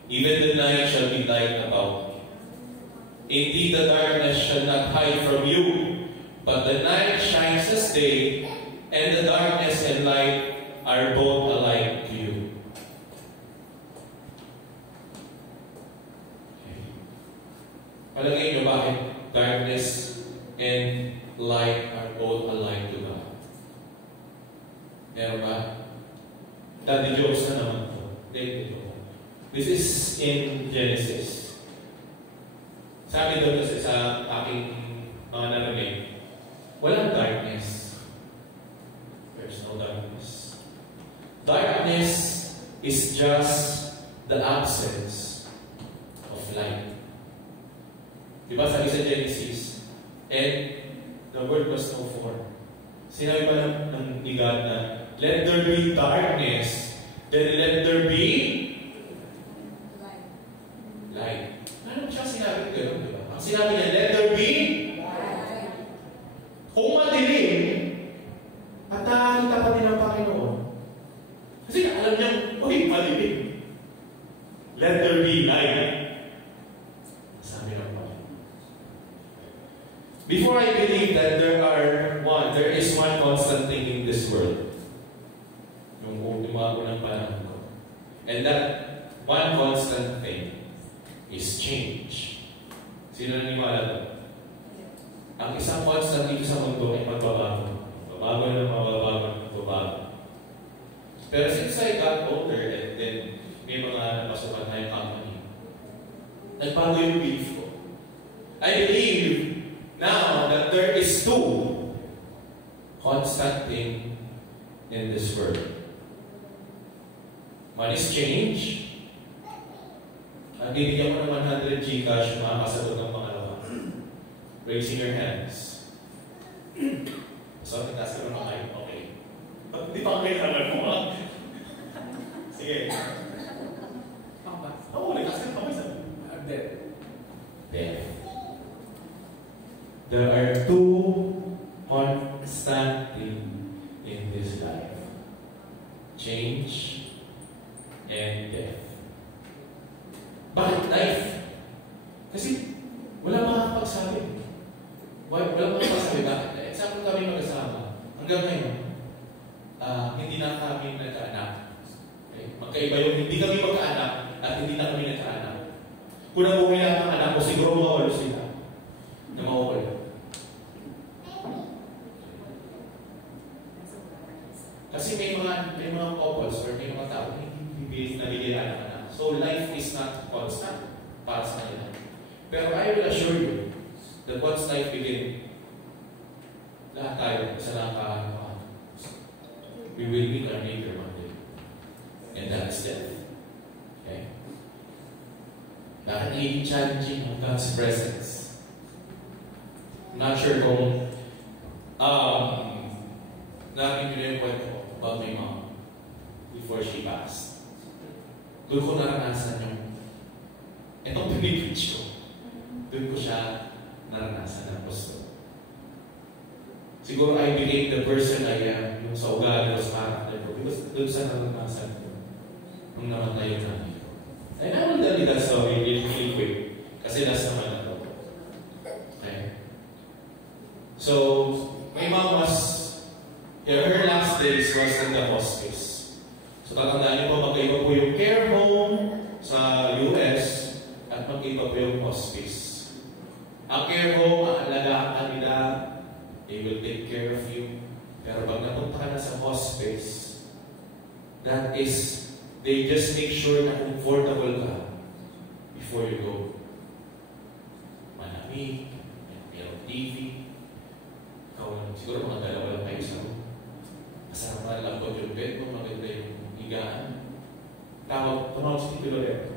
even the night shall be light about me. Indeed, the darkness shall not hide from you, but the night shines as day, and the darkness and light are both alike to you. Palagay nyo bakit darkness and light are both alike to God? Meron ba? Daddy jokes na naman to. This is in Genesis. Sabi doon kasi sa aking mga narinig, walang darkness. There's no darkness. Darkness is just the absence of light. Diba sabi sa Genesis, and the word was no form. Sinabi ba ng God na, let there be darkness, then let there be light. Ano siya sinabi ko gano'n, diba? Ang sinabi niya, let there be light. Kung madilim, at nakakita pa din ang Panginoon. Kasi alam niya, uy, madilim. Let there be light. Sabi ng Panginoon. Before I believe that there is one constant thing in this world, yung umago ng panahon ko, and that one constant thing is change. Sino naniwala doon? Ang isang constant dito sa mundo ay magbabago. Magbabago. Pero since I got older and then may mga napasukan na yung company, nagbago yung belief ko. I believe now that there is two constant thing in this world. One is change. Ang bibigyan ko ng 100 Gcash, makakasagot ng pangalawa. Raising your hands. So, nagtas ka ng mga kayo. Okay. Ba't hindi pa kami naman mo? Sige. Oo, nagtas ka pa sa death. There are two constant things in this life. Change and death. Bakit life? Kasi wala makakapagsabi. Wala makakapagsabi bakit. Example kami mag-asama. Hanggang ngayon, hindi na kami nagkaanak. Okay? Magkaiba yung hindi kami magkaanak at hindi na kami nagkaanak. Kung nabuhay lang ang anak ko, siguro mawalo sila. Na mawawala. Kasi may mga para sa kanila. Pero I will assure you that once life begin, lahat tayo, isa lang we will meet our Maker one day. And that is death. Okay? Nagiging challenging ang God's presence. Not sure kung namin yun yung kwento ko about my mom before she passed. Doon ko naranasan yung itong pinipitch ko. Doon ko siya naranasan ng gusto. Siguro I became the person I am, yung sa ugali ko, sa character ko, because doon sa naranasan ko nung namatay yung nanay ko. And I will tell you that story really quick. Kasi last naman na to. Okay? So, my mom was, her last days was in the hospice. So, tatandaan niyo po, magkaiba po yung care home sa US at magkaiba po yung hospice. Ang care home, aalagaan ka nila, they will take care of you. Pero pag napunta ka na sa hospice, that is, they just make sure na comfortable ka before you go. Malamig, mayroong TV, ikaw lang, siguro mga dalawa lang kayo sa room. Masarap na lambot yung bed mo, maganda yung higaan. Tumawag si Tito Loreto.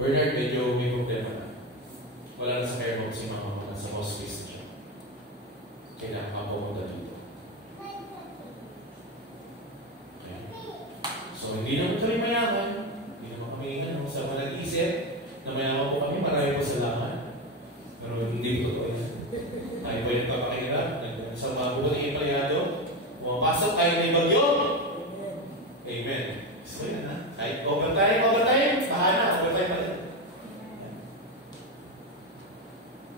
Bernard, medyo may problema na. Wala na sa care home si mama mo, nasa hospice na siya. Kailangan ka pumunta dito. Okay. So, hindi naman kami mayaman. Hindi naman kami sa mga nag-isip na mayaman po kami, marami po salamat. Pero hindi ko ito yan. Tayo po yung papakirap. Sa mga buwan ng empleyado, pumapasok tayo na ibagyo. Amen. So, yan ha. Kahit overtime, bahana, overtime pa rin.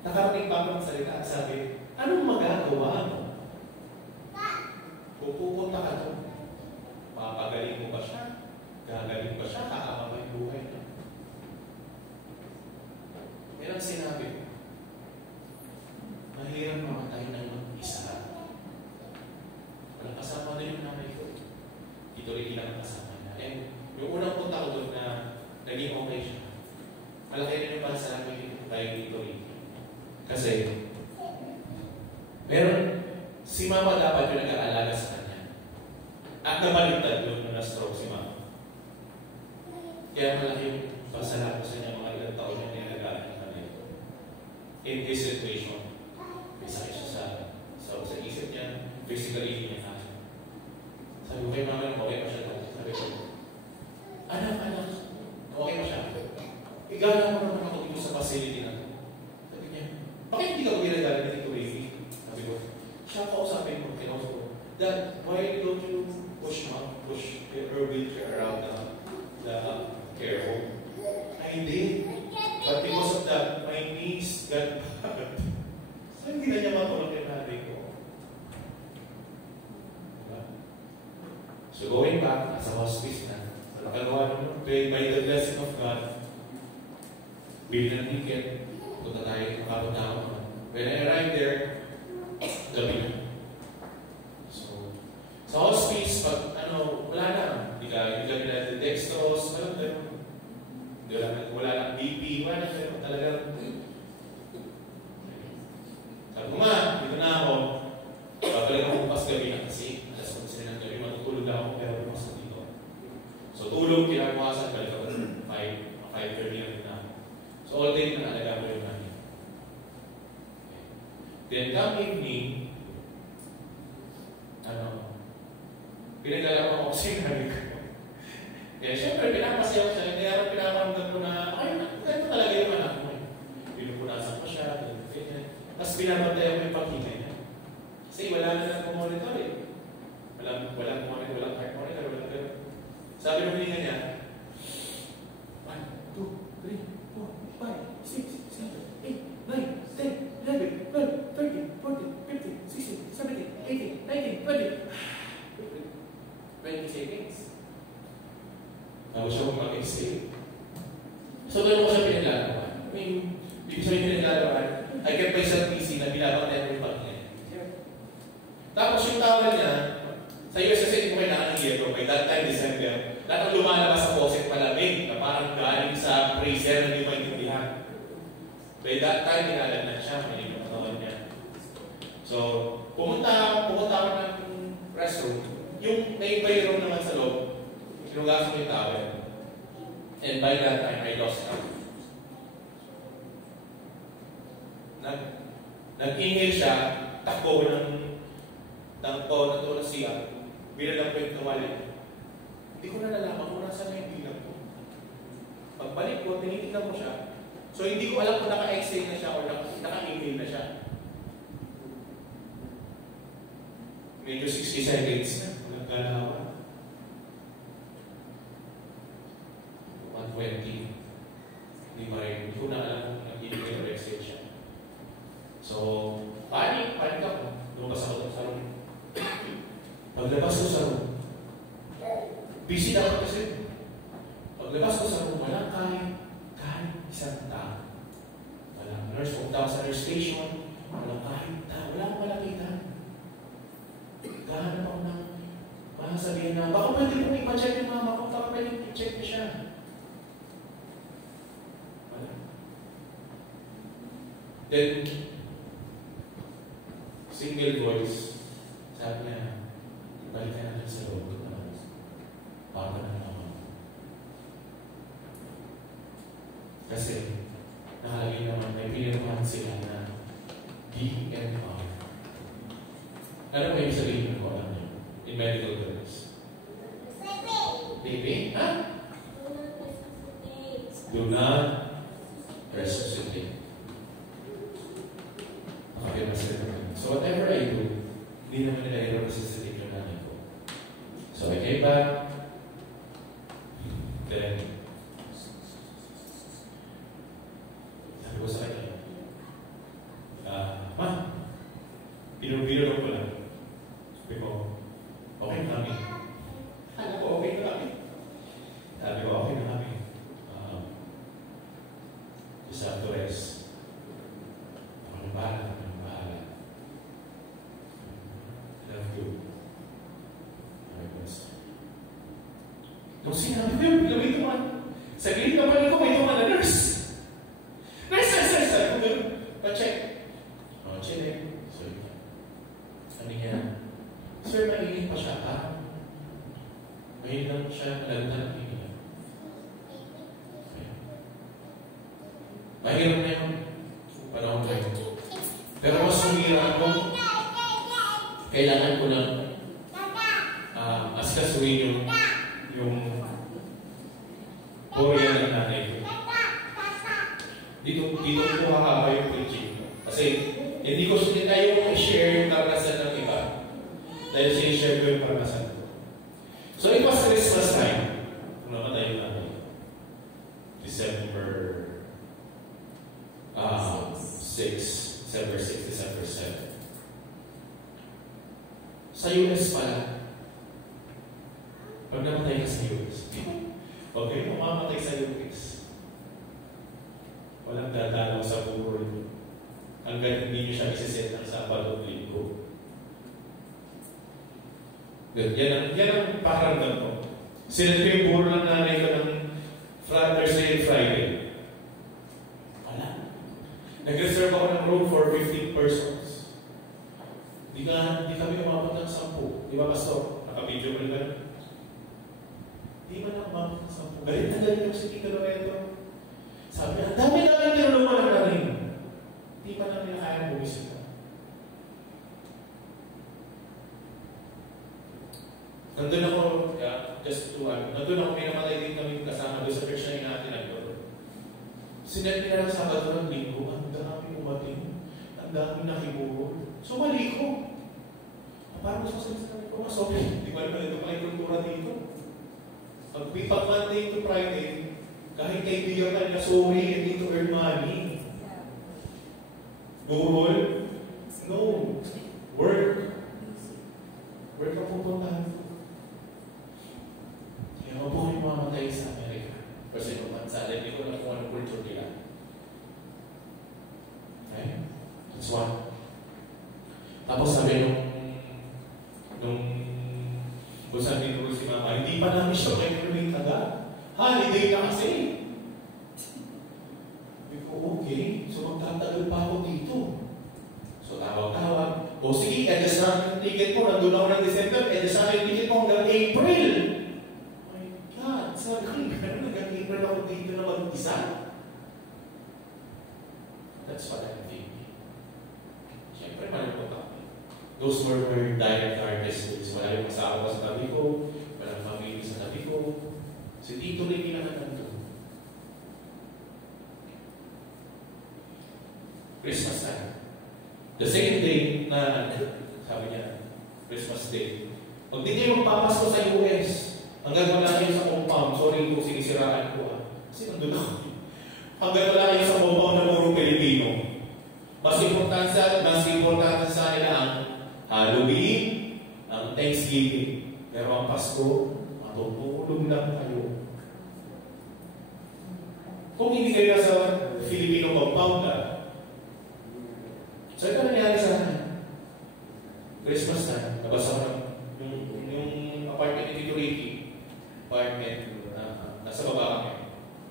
Nakarating pa ako ng salita, sabi, anong magagawa mo? Pupunta ka doon. Mapagaling mo ba siya? Gagaling ba siya? Kakama yung buhay niya. Yan ang sinabi ko. Mahirap mamatay ng mag-isa. Walang kasama na yung nanay ko. Dito rin ilang kasama niya. And yung unang punta ko doon na naging okay siya. Malaki rin yung para sa amin tayo dito rin. Kasi, meron, si mama dapat yung nag-aalaga sa kanya. At nabaligtad doon na na-stroke si mama. Kaya malaki yung pasalamat sa niya mga ilang taon yung nilalagaan ng kanila. In this situation, may sakit siya sa isip niya, physically niya kaya. Sabi ko kay mama, okay pa siya daw. Sabi ko, anak, okay pa siya. Igala mo naman ako dito sa facility na. Sabi niya, bakit hindi ka ginagaling dito, Rafi? Sabi ko, siya kausapin mo, kinausap ko. Dad, why don't you push her wheelchair around the care home? I did. But because of that, my knees got bad. So, hindi na niya matulog yung nanay ko. Diba? So, going back, nasa hospice na. Nakagawa naman, by the blessing of God, bili ng ticket, punta tayo, makapunta ako. When I arrived there, gabi na. So, sa hospice, pag wala na. Hindi ka nila dextrose, wala na BP, wala na talaga. Sabi ko nga, dito na ako. Babalik ako bukas gabi na kasi alas 11 ng gabi, matutulog lang ako pero bukas na dito. So, tulog, kinabukasan, balik ako 5:30 na din ako. So, all day na alaga ko yung namin. Then, come evening, pinagala ko kasi namin ko. Kaya syempre, pinapasaya ko siya. Hindi naman pinaparamdam ko na, ito talaga yung anak mo. Pinupunasan ko siya, ganyan. Tapos binabantayan ko yung pagkingay niya. Kasi wala na lang kumonitor eh. Walang kumonitor, walang heart monitor, walang gano'n. Sabi ng hininga niya, 1, 2, 3, 4, 5, 6, 7, 8, 9, 10, 11, 12, 13, 14, 15, 16, 17, 18, 19, 20. 20 seconds. Tapos siya kung mag-exhale. So, doon ko siya pinaglalaban. I mean, ibig sabihin pinaglalaban, I kept myself busy na binabantayan ko yung pag-ingay. Tapos yung tawag niya, sa US kasi hindi ko kailangan ng yero. By that time, December, lahat ang lumalabas sa faucet malamig na parang galing sa racer na hindi maintindihan. By that time, nilalagnat siya, may yung katawan niya. So, pumunta ako ng restroom. Yung may room naman sa loob, sinugasan ko yung towel. And by that time, I lost count. Nag-inhale siya, takbo ko ng siya. Bilang ko yung tumali. Hindi ko na nalaman kung nasa na yung bilang ko. Pagbalik ko, tinitignan ko siya. So, hindi ko alam kung naka-exhale na siya o naka-inhale na siya. Medyo 60 seconds na. Nagkalawa. 120. Hindi ko na alam kung nag-inhale o exhale siya. So, panik ako. Lumabas ako sa room. Paglabas ko sa room, busy dapat kasi. Paglabas ko sa room, walang kahit isang tao. Walang nurse, pumunta ako sa nurse station, walang kahit tao, wala akong malapitan. Gahanap ako ng sabihin na, baka pwede kong ipa-check yung mama ko, baka pwede kong i-check niya siya. Wala. Then, single voice, sabi niya, balik ka natin sa loob ko naman. Baka na naman. Kasi, nakalagay naman, may pinirmahan sila na DNR. Ano ba yung sabihin ko? Alam niyo? In medical terms. Baby? Ha? Do not resuscitate. So whatever I do, hindi naman nila i-resuscitate yung nanay ko. So I came back. Then, sabi ko sa kanya, Ma, pinubiro ko lang. Sabi ko, okay na kami. Alam ko, okay na kami. Sabi ko, okay na kami. Just have to rest. Ako nang bahala. Nung sinabi ko yung may tuman, sa gilid na pala ko may tuman na nurse. Nurse! Sabi ko, pa-check. Check. Sorry. Sabi niya, sir, mainit pa siya. Mainit lang siya, malagtan. Mahirap na yun. Panahon na yun. Pero mas sumira ako, kailangan ko lang askasuin yung Korean ng nanay ko. Dito ko mahaba yung preaching. Kasi hindi ko ayaw i-share yung karanasan ng iba. Dahil sinishare ko yung karanasan ko. So it was Christmas time. Kung namatay yung nanay. December 6, December 7. Sa US pala, pag namatay ka sa US, okay, mamamatay sa US. Walang dadalaw sa burol. Hanggang hindi nyo siya isiset ng Sabado o Linggo. Yan ang pakiramdam ko. Sinet ko yung burol ng nanay ko ng Thursday and Friday. Wala. Nag-reserve ako ng room for 15 persons. Di kami umabot ng 10. Di ba, Pastor? Naka-video ko na. Di ba na umabot ng 10? Galit na galit yung si Tito Loreto. Sabi niya, dami tinulungan ng nanay. Di pa namin kaya bumisita. Nandun ako, nandun ako, may namatay din kami kasama doon sa church na inatinag doon. Sinet nila ng Sabado ng Linggo, ang dami umating, ang dami nakiburo. So mali ko. Parang sa sabi ko, sorry, di ba naman ito pala yung kultura dito? Pag Monday to Friday, kahit kaibigan ka na sorry, hindi to earn money. Burol? No. Work. Work ang pupuntahan ko. Kaya mabuhay mamatay sa Amerika. Kasi kung mansa, hindi ko na kung anong culture nila. Okay? That's one. Tapos sabi nung gusto namin si Mama, hindi pa namin siya kayo may taga. Holiday na kasi. okay, so magtatagal pa ako dito. So tawag-tawag. O sige, adjust namin yung ticket mo. Nandun ako ng December, adjust namin yung ticket mo hanggang April. My God, sabi ko, gano'n hanggang April ako dito na mag-isa. That's what I'm thinking. Siyempre, malipot ako. Those were direct artists. Wala yung kasama sa tabi ko, walang family sa tabi ko. Si Tito rin lang nandun. Christmas time. The same day na, sabi niya, Christmas Day. Pag di kayo magpapasko sa US, hanggang wala kayo sa compound, sorry kung sinisiraan ko kasi nandun ako. Hanggang wala kayo sa compound na puro Pilipino. Mas importante sa nila ang Halloween, ang Thanksgiving. Pero ang Pasko, matutulog lang kayo. Kung hindi kayo nasa Filipino compound na, so ito nangyari sa akin. Christmas na, labas ako yung apartment ni Tito Ricky. Apartment, nasa baba kami.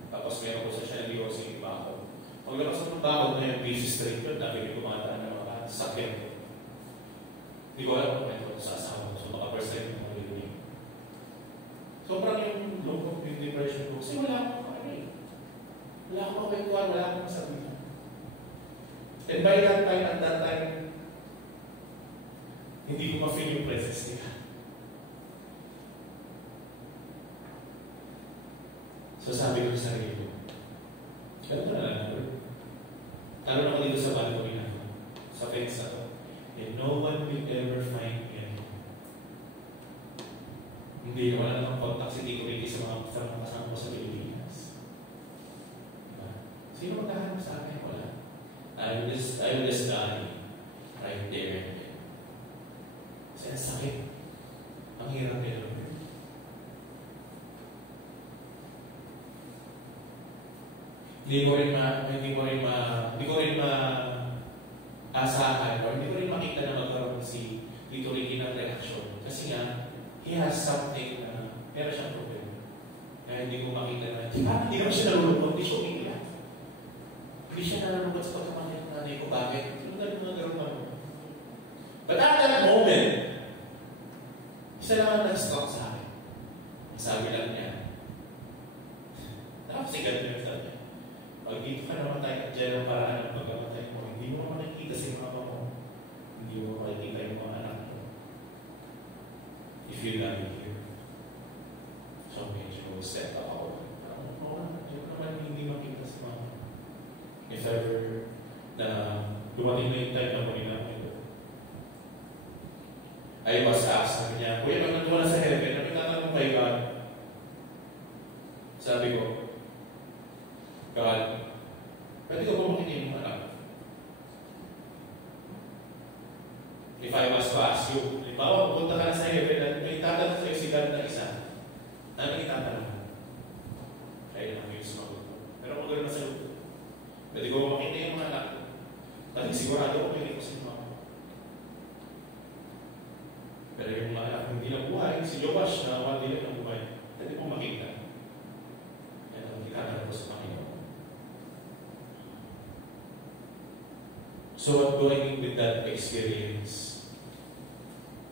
Tapos meron ko sa Shanley Rose yung bako. Paglabas ako ng bako na yung busy street yun, dami yung kumataan ng mga sakyan ko. Hindi ko alam kung ito sa asawa ko. So baka first time yung mga linig. Sobrang yung low yung depression ko. Kasi wala akong wala akong makikikuhan, wala akong masabihin. And by that time, at that time, hindi ko ma-feel yung presence nila. So sabi ko sa sarili ko, ganito na lang ako. Karoon ako dito sa balcony na sa fence ako. And no one will ever find me anymore. Hindi ko wala namang contact si Tito Ricky sa mga kasama ko sa Pilipinas. Diba? Sino magkahanap sa akin? Wala. I will just die right there and then. Kasi ang sakit. Ang hirap nila. Hindi ko rin maasahan or hindi ko rin makita na magkaroon si Tito Ricky ng reaksyon. Kasi nga, he has something na meron siyang problema. Kaya hindi ko makita na, hindi naman siya nalulungkot, hindi siya umiiyak. Hindi siya nalulungkot sa pagkamatay ng nanay ko. Bakit? Nagkaroon ako. But at that moment, isa lang ang nag-stop sa akin. Sabi lang niya, nakapasigat niya sabi. Pag dito ka namatay at dyan ang paraan ng pagkamatay mo, hindi mo makikita si mama mo. Hindi mo makikita yung mga anak mo. If you die here. So medyo set ako. Diyan naman hindi makikita si mama. If ever na dumating na yung time na muli na ito. I was asked, sabi niya, Kuya, pag nandun na sa heaven, ano tatanong kay God? Sabi ko, God, pwede ko ba makita yung anak? If I was to ask you, halimbawa, pupunta ka na sa heaven at may tatanong sa'yo si God na isa, ano yung tatanong? Kaya lang yung sumagot ko. Pero kung gano'n na sagot ko, pwede ko ba makita yung mga anak? Dahil sigurado ko pwede ko sa mga. Pero yung mga anak hindi na buhay, si Joash na hindi na buhay, pwede ko makita. Yan ang tinatanong ko sa Panginoon. So what going with that experience?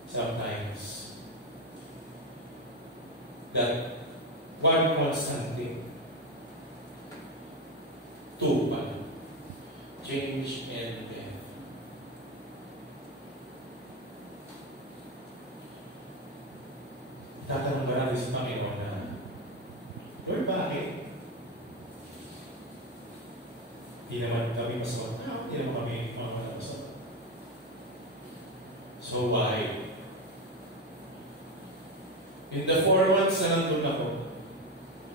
Sometimes that one wants something. Two, change and death. Tatanong ba natin sa Panginoon na, Lord, bakit? Hindi naman kami masama. Hindi naman kami mga masama. So why? In the 4 months na nandun ako,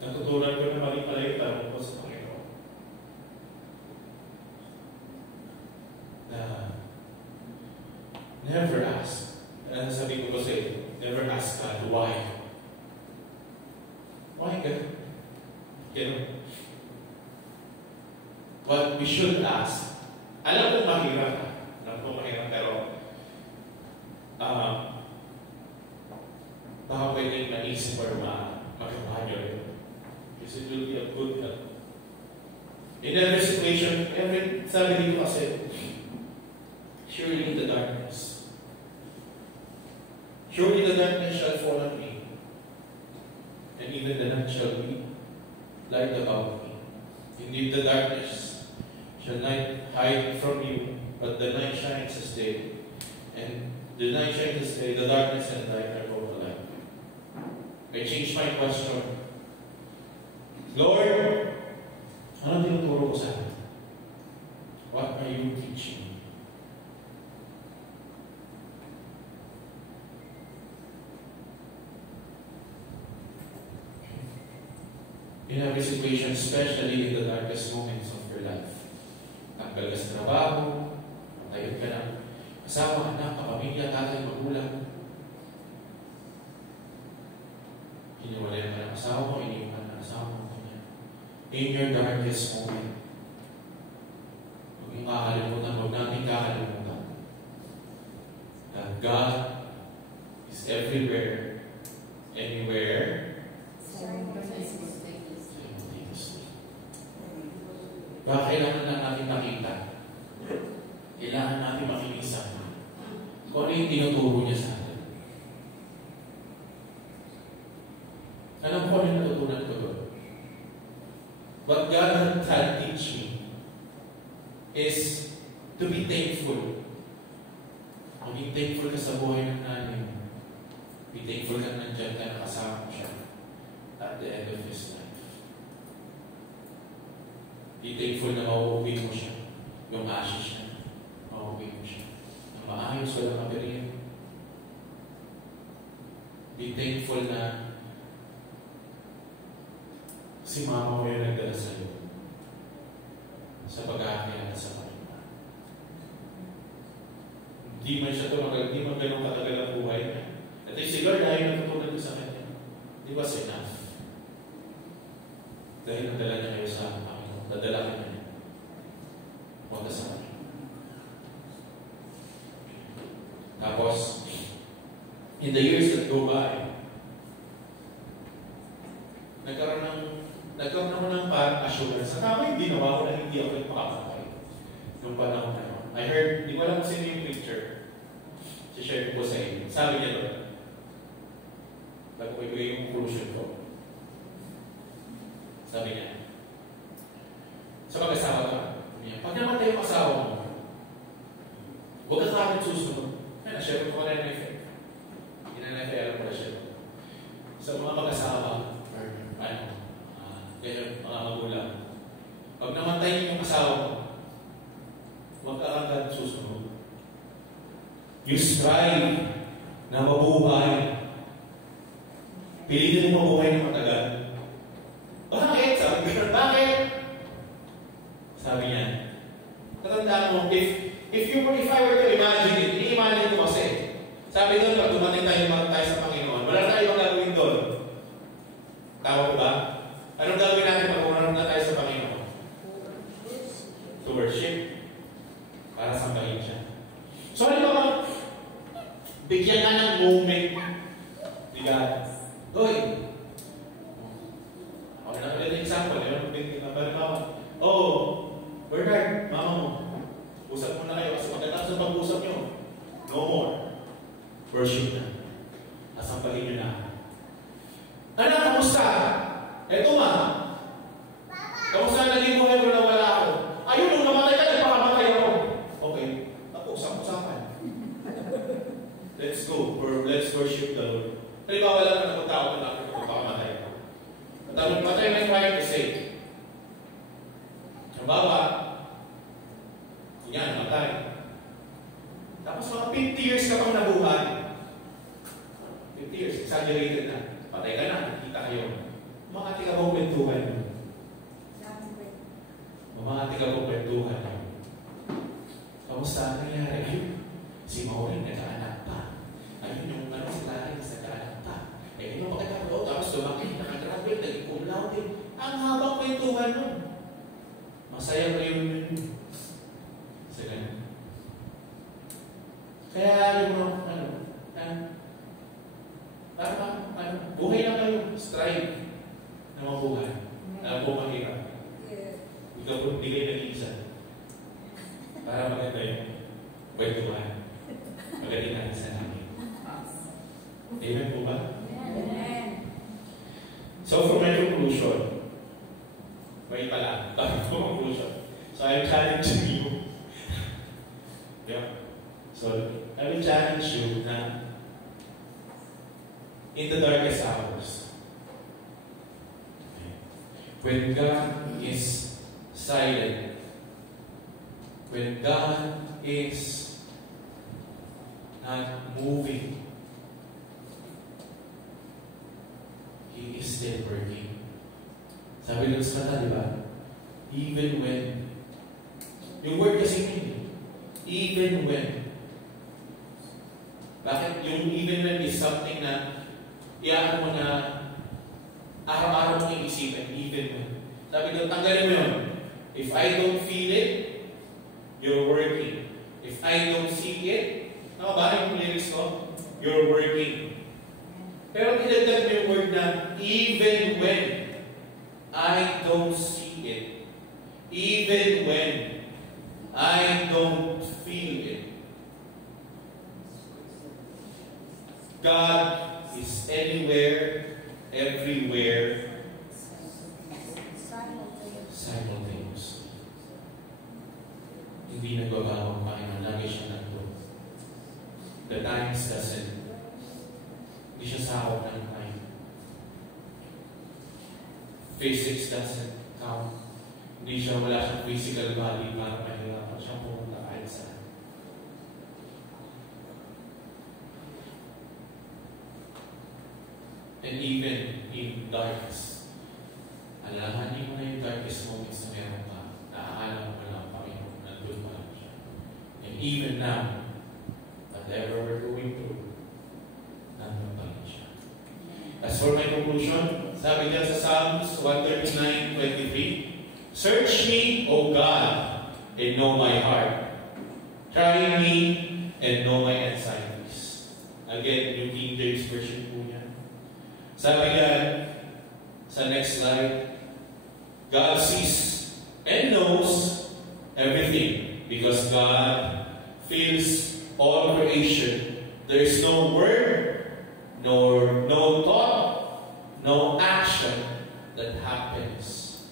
natutunan ko na mali pala yung tanong ko sa Panginoon. Na never ask. Sabi ko kasi, never ask God why. Why God? What we should ask, alam kong mahirap, pero baka pwede naisip or magawa nyo rin. Because it will be a good help. In every situation, sabi dito kasi, surely the darkness shall fall on me, and even the night shall be light about me. Indeed, the darkness shall not hide from you, but the night shines as day, and the night shines as day, the darkness and light are both alike. I changed my question. Lord, ano tinuturo ko sa akin? What are you teaching me? In every situation, especially in the darkest moments of your life, tanggal ka sa trabaho, matayot ka ng asawa, anak, kapamilya, tatay, magulang, hiniwalayan ka ng asawa mo, iniwan ka ng asawa mo, in your darkest moment, huwag yung kakalimutan, huwag natin kakalimutan that God is everywhere, anywhere, simultaneously. Baka kailangan lang natin nakita, kailangan natin makinisan kung ano yung tinuturo niya sa atin. Alam ko ano yung natutunan ko doon. What God had teach me is to be thankful. Maging thankful ka sa buhay ng nanay mo. Be thankful ka nandiyan ka nakasama mo siya at the end of his life. Be thankful na mauuwi mo siya. Yung ashes niya, mauuwi mo siya. Ang maayos, walang mabiriyan. Be thankful na si mama mo yung nagdala sa'yo sa pag-aakyat sa Panginoon. Hindi man siya tumagal, hindi man ganun katagal ang buhay niya. At si Lord ay natutunan ko sa kanya. It was enough. Dahil nadala niya kayo sa Panginoon. Nadala ka niya. Huwag ka sa kanya. Tapos, in the years that go by, nagkaroon ako ng parang assurance. Sa tama yung ginawa ko na hindi ako nagpakakapay. Nung panahon na yun. I heard, di ko alam kung sino yung picture. Si-share ko sa inyo. Sabi niya doon, bago ko ibigay yung conclusion ko. Sabi niya, sa mag-asawa ka, pag namatay yung asawa mo, huwag ka sa akin susunod. Kaya na-share ko na yung alam ko na-share. Sa mga mag-asawa, kaya mga magulang, pag namatay yung asawa mo, huwag ka agad susunod. You strive na mabuhay. Pilitin mo mabuhay ng matagal. Bakit? Sabi ko, bakit? Sabi niya, tatandaan mo, if I were to imagine it, i-imagine ko kasi. Sabi doon, pag dumating tayo sa Panginoon, wala tayong gagawin doon. Tawag ba? Anong gagawin natin pag umarap na tayo sa Panginoon? To worship. Para sambahin siya. So, ano ba? Bigyan ka ng moment. Di God. Hoy! Ako na ulit ng example. Oh, Bernard, mama mo. Usap mo na kayo kasi pagkatapos ng pag-usap nyo, no more. Worship na. Asambahin nyo na. Anak, kamusta? Eto ma. Kamusta naging buhay ko na wala ako? Ayun, nung namatay ka, nagpakamatay ako. Okay. Usap-usapan. Let's go. Let's worship the Lord. Halimbawa lang na napunta ako na nagpakamatay ako. At ang matay na trying to say, halimbawa, yan, namatay. Tapos mga 50 years ka pang nabuhay. 50 years, exaggerated na. Patay ka na, kita kayo. Mga tigabong kwentuhan mo. Mga tigabong kwentuhan mo. Kamusta nangyari? Si Maureen nagkaanak pa. Ayun yung si Clarence nagkaanak pa. Eh, yung pagkakataon, tapos lumaki, nakagraduate, naging cum laude. Ang habang kwentuhan mo. Masaya mo yun. Sa ganun. Kaya yung buhay lang kayo. Strive na mabuhay. Alam po mahirap. Hindi kayo nag-iisa. Para maganda yung kwentuhan. Magaling natin sa namin. Amen po ba? Amen. So for my conclusion, may pala, bakit po conclusion? So I'm challenging you. Yeah. So I will challenge you na in the darkest hours, when God is silent, when God is not moving, He is still working. Sabi doon sa kata, di ba? Even when, yung word kasi yun, even when. Bakit? Yung even when is something na iyan mo na araw-araw mo yung isipin, even when. Sabi doon, tanggalin mo yun. If I don't feel it, you're working. If I don't see it, tama ba yung lyrics ko? You're working. Pero tinagdag mo yung word na even when I don't see it, even when I don't feel it, God is anywhere, everywhere, simultaneously. Hindi nagbabago ang Panginoon. Lagi siya nandun. The times hindi siya sakop ng time. Physics doesn't count. Wala siyang physical body para mahirapan siyang pumunta kahit saan. And even in darkness, alalahanin mo na yung darkest moments na meron ka, naaalam mo lang Panginoon, nandun mo lang siya. And even now, whatever we're going through, nandun pa rin siya. As for my conclusion, sabi niya sa Psalms 139:23, search me, O God, and know my heart. Try me and know my anxieties. Again, New King James Version po niya. Sabi niya sa next slide, God sees and knows everything because God fills all creation. There is no word, nor no thought, no action that happens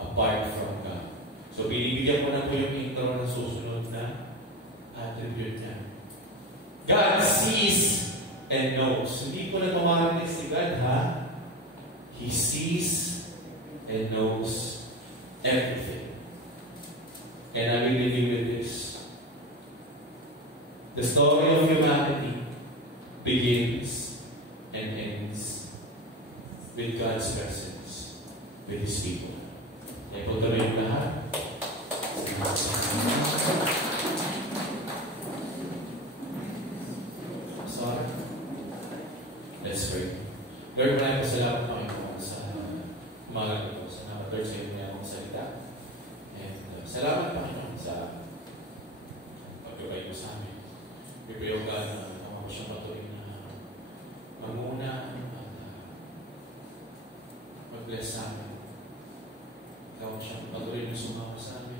apart from God. So binibigyan ko na po yung intro na susunod na attribute niya. God sees and knows. Hindi ko na tumarinig si God, ha? He sees and knows everything. And I will leave you with this. The story of humanity begins and ends with God's presence, with His people. Kaya po tuloy yung lahat. Sorry. Let's pray. Lord, maraming pasalamat Panginoon sa umaga ko. Salamat Lord sa inyo akong salita. And salamat Panginoon sa paggabay mo sa amin. We pray, O God, na tama ko siyang patuloy na magmuna at mag-bless sa amin. Ikaw siyang patuloy na sumama sa amin.